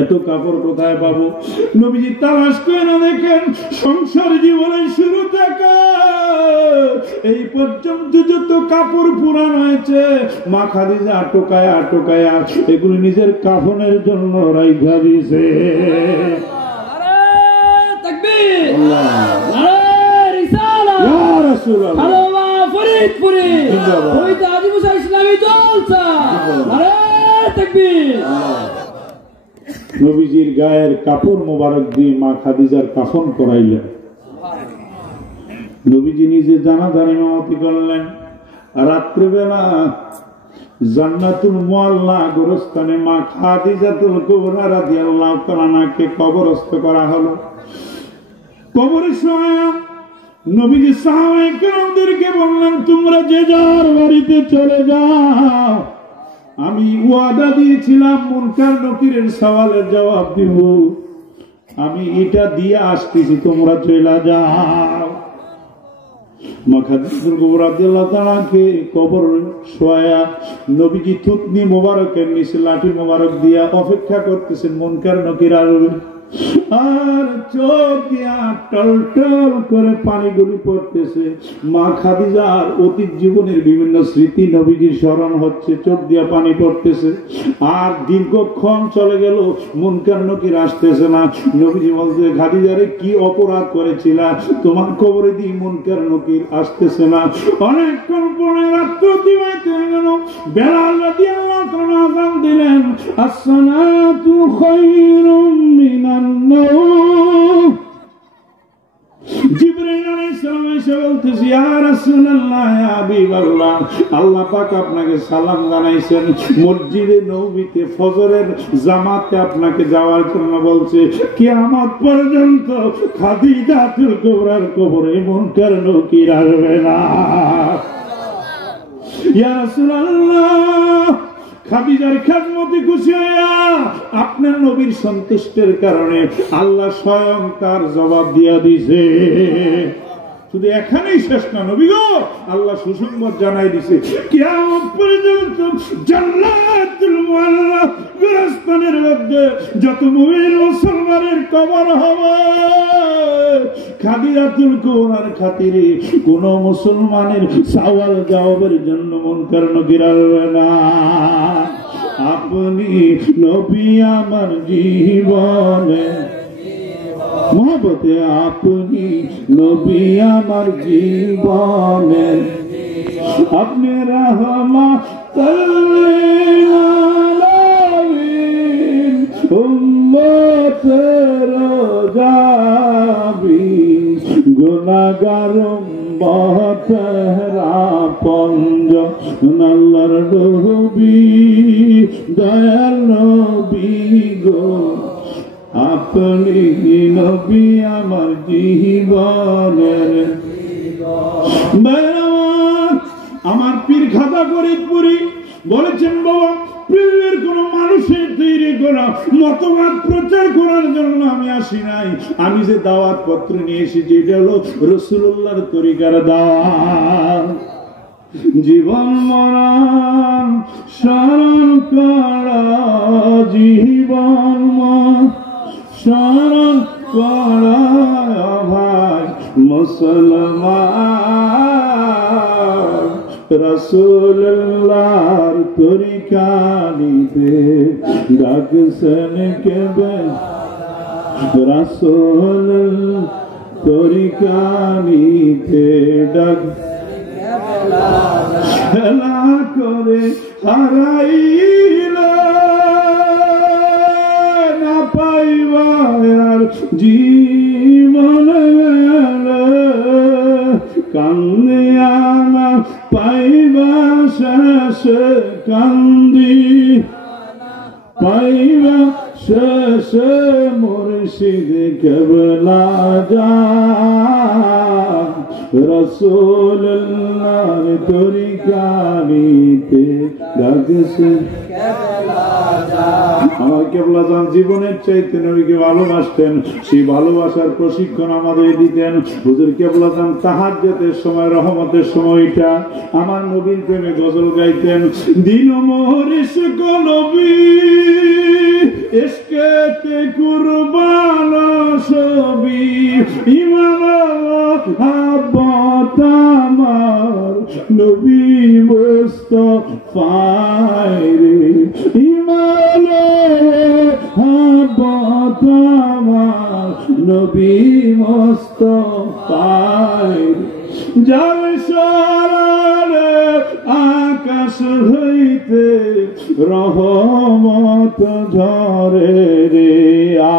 এত কাপড় কোথায় পাবো? নবীজি তালাশ করে দেখেন, সংসার জীবনের শুরু থেকে এই পর্যন্ত যত কাপড় পুরানো হয়েছে, মা খাদিজা টোকায়া টোকায়া এগুলি নিজের কাফনের জন্য রাইখা দিয়েছে। নবীজির গায়ের কাপড় মোবারক দিয়ে মা খাদিজার কাফন করাইলেন। নবীজি নিজে জানাজার ইমামতি করলেন। রাত্রিবেলা জান্নাতুল মুআল্লা গোরস্থানে মা খাদিজাতুল কুবরা রাদিয়াল্লাহু তাআলা আনহাকে কবরস্থ করা হলো। কবরে শোয়া নবীজি সাহাবায়ে কেরামদেরকে বললেন, তোমরা যে যার বাড়িতে চলে যাও, আমি ওয়াদা দিয়েছিলাম মুনকার নকিরের সওয়ালের জবাব দিব, আমি এটা দিয়ে আসতেছি, তোমরা চলে যাও। মা খাদিজাতুল কুবরা রাদিয়াল্লাহু তাআলা কে কবর শোয়া নবীজি থুতনি মোবারকের নিচে লাঠি মোবারক দিয়া অপেক্ষা করতেছেন মুনকার নকির আসবে। আর চোখ দিয়া টলটল করে পানিগুলি পড়তেছে। মা খাদিজার অতীত জীবনের বিভিন্ন স্মৃতি নবীজির স্মরণ হচ্ছে, চোখ দিয়া পানি পড়তেছে। আর দীর্ঘক্ষণ চলে গেল, মুনকার নকির আসতেছে না। নবীজি বলতে, খাদিজারে কি অপরাধ করেছিলা, তোমার কবরে দিয়ে মুনকার নকির আসতেছে না। অনেকক্ষণ পরে রাত্র অতিবাহিত হয়ে গেল। বেলাল রাদিয়াল্লাহু তাআলা আযান দিলেন, আসসালাতু খায়রুম মিনান নাওম। জিবরাইল আলাইহিস সালাম এসে বলতেছে, ইয়া রাসূলুল্লাহ, ইয়া হাবিবাল্লাহ, আল্লাহ পাক আপনাকে সালাম জানাইছেন, মসজিদে নববীতে ফজরের জামাতে আপনাকে যাওয়ার জন্য বলছে। কিয়ামত পর্যন্ত খাদিজাতুল কুবরার কবরে মুনকার নকির আসবে না। ইয়া রাসূলুল্লাহ, খাদিজার খেদমতে খুশি হইয়া আপনার নবীর সন্তুষ্টের কারণে আল্লাহ স্বয়ং তার জবাব দিয়া দিছে। শুধু এখানেই শেষ না নবী গো, আল্লাহ সুসংবাদ জানাই দিছে, কিয়ামত পর্যন্ত জান্নাতুল মুআল্লা গোরস্থানের মধ্যে যত মুমিন মুসলমানের কবর হবে, খাদিজাতুল কুবরার খাতিরে কোন মুসলমানের সওয়াল জবাবের জন্য মুনকার নকির আসবে না। আপনি নবী আমার জীবনে মহব্বতে, আপনি নবী আমার জীবনে, আপনি রাহমাতুল লিল আলামিন, উম্মত তেরো যাবি গুনাহগার তেরা পঞ্জ আল্লাহর নবী দয়াল নবী গো আপনি নবী আমার জীবনের আমার পীর খাতা ফরিদপুরি বলেছেন বাবা পীরের কোন মানুষের তৈরি করা মতবাদ প্রচার করার জন্য আমি আসি নাই, আমি যে দাওয়াত পত্র নিয়ে এসেছি এটা হলো রাসূলুল্লাহর তরিকার দাওয়াত। জীবন মরণ শরণ করা জীবন শরণ করা ভাই মুসলমান রাসূলুল্লাহর তরিকা নিতে ডাকছেন কেবে রাসূল তরিকা নিতে ডাক খেলা করে হারাইলে না পাইবা আর জীবন কান্দে আনা পাইবা শেষ কান্দি পাইবা শেষ মুর্শিদ কেবলা যা রাসূলুল্লাহর তরিকা নিতে ডাকছে আমার কেবলা জান জীবনের চাইতে নবীকে ভালোবাসতেন, সেই ভালোবাসার প্রশিক্ষণ আমাদের দিতেন। হুজুর কেবলা জান তাহাজ্জুদের সময় রহমতের সময়টা আমার নবীর প্রেমে গজল গাইতেন। দিন মোহরিস নবী ইশকেতে কুরবান সবি ইমান মহব্বত আমার নবী মুস্তাফায় রে ইমান মহব্বত আমার নবী মুস্তাফায় যার শরণে আকাশ হইতে রহমত ঝরে রে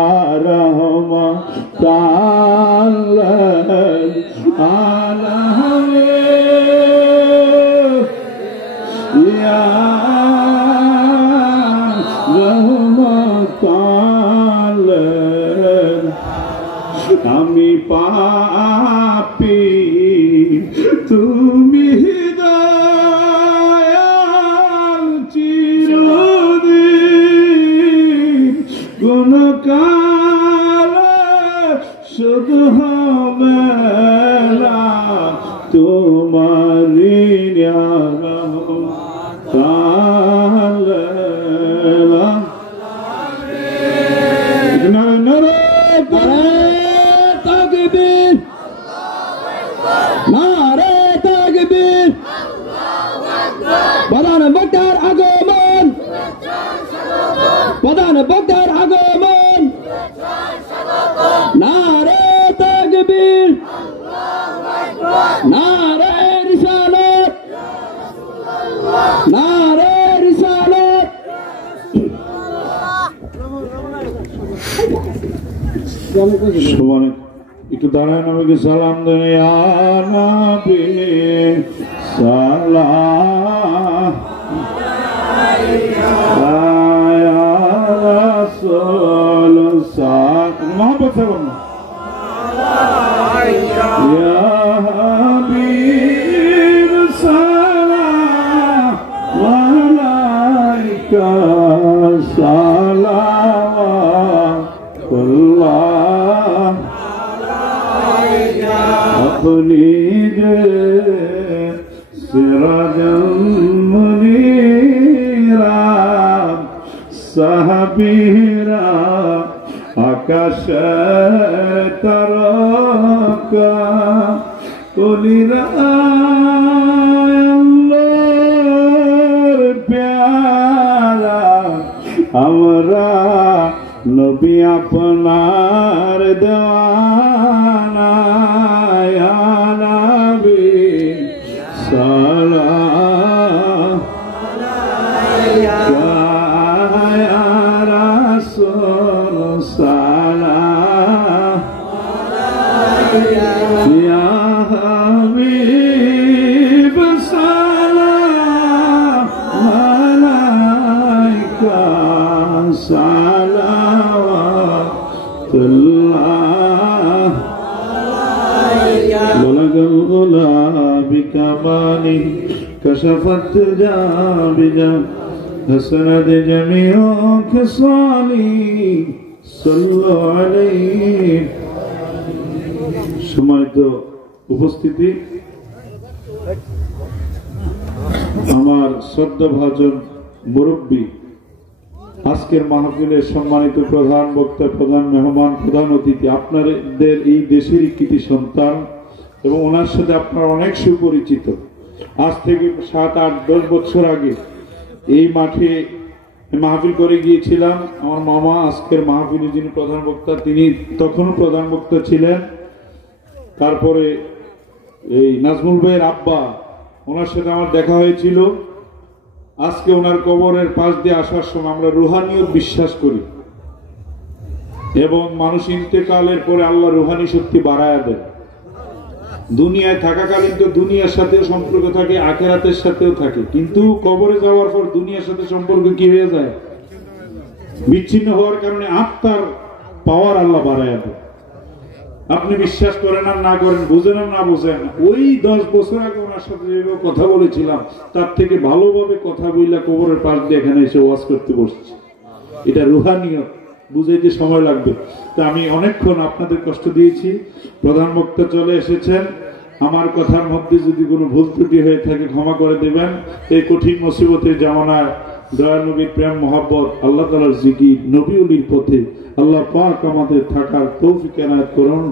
আর রহমত আলাহে ইয়া রহমত আমি পাপী তুমি দয়াল চিরদিন কোন কালে শুধু হবে না তোমারি প্রধান বক্তার আগমন প্রধান বক্তার আগমন নারে তাকবীর নারে রিসালাত নারে রিসালাত একটু দাঁড়ায় নবীকে সালাম দেন ইয়া নবী সালাম ইয়া রাসূল সালাম মোহাম্মদ সালাম ইয়া হাবিব সালাম আলাইকা সালাওয়াতুল্লাহ अपनी सिराजम मुनीरा साहबीरा आकाश तरका कुलिरा प्यारा हमरा नबी अपनार देवाना या नबी सलाम या रसूल सलाम या हबीब सलाम अलैका सलावतुल्लाह बलगल उला बिकमाली कशफत जाबिजा हसनत जमीओ खिसाली सल्लु अलैहि। সম্মানিত উপস্থিতি, আমার শ্রদ্ধাভাজন মুরব্বী, আজকের মাহফিলের সম্মানিত প্রধান বক্তা, প্রধান মেহমান, প্রধান অতিথি, আপনাদের এই দেশেরই কৃতি সন্তান এবং ওনার সাথে আপনারা অনেক সুপরিচিত। আজ থেকে 7, 8, 10 বছর আগে এই মাঠে মাহফিল করে গিয়েছিলাম। আমার মামা আজকের মাহফিলে যিনি প্রধান বক্তা, তিনি তখনও প্রধান বক্তা ছিলেন। তারপরে এই নাজমুল ভাইয়ের আব্বা, ওনার সাথে আমার দেখা হয়েছিল। আজকে ওনার কবরের পাশ দিয়ে আসার সময় আমরা রুহানিয়ত বিশ্বাস করি এবং মানুষ ইন্তেকালের পরে আল্লাহ রুহানি শক্তি বাড়ায়া দেয়। দুনিয়ায় থাকাকালীন তো দুনিয়ার সাথেও সম্পর্ক থাকে, আখিরাতের সাথেও থাকে, কিন্তু কবরে যাওয়ার পর দুনিয়ার সাথে সম্পর্ক কি হয়ে যায়? বিচ্ছিন্ন হওয়ার কারণে আত্মার পাওয়ার আল্লাহ বাড়ায়া দেয়। আপনি বিশ্বাস করেন আর না করেন, বুঝেন আর না বুঝেন, ওই 10 বছর আগে ওনার সাথে যেভাবে কথা বলেছিলাম তার থেকে ভালোভাবে কথা বললা কবরের পাশ দিয়ে এখানে এসে ওয়াজ করতে বসছি। এটা রুহানিয়ত, বুঝাইতে সময় লাগবে। তা আমি অনেকক্ষণ আপনাদের কষ্ট দিয়েছি। প্রধান বক্তা চলে এসেছেন। আমার কথার মধ্যে যদি কোনো ভুল ত্রুটি হয়ে থাকে ক্ষমা করে দেবেন। এই কঠিন মুসিবতের জামানায় দয়াল নবীর প্রেম মহব্বত, আল্লাহ তাআলার জিকির, নবী ওলির পথে আল্লাহ পাক আমাদের থাকার তৌফিক এনায়েত করুন।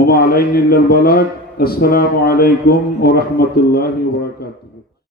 ওয়া আলাইনা ইল্লাল বালাগ। আসসালামু আলাইকুম ওয়া রাহমাতুল্লাহি ওয়া বারাকাতুহু।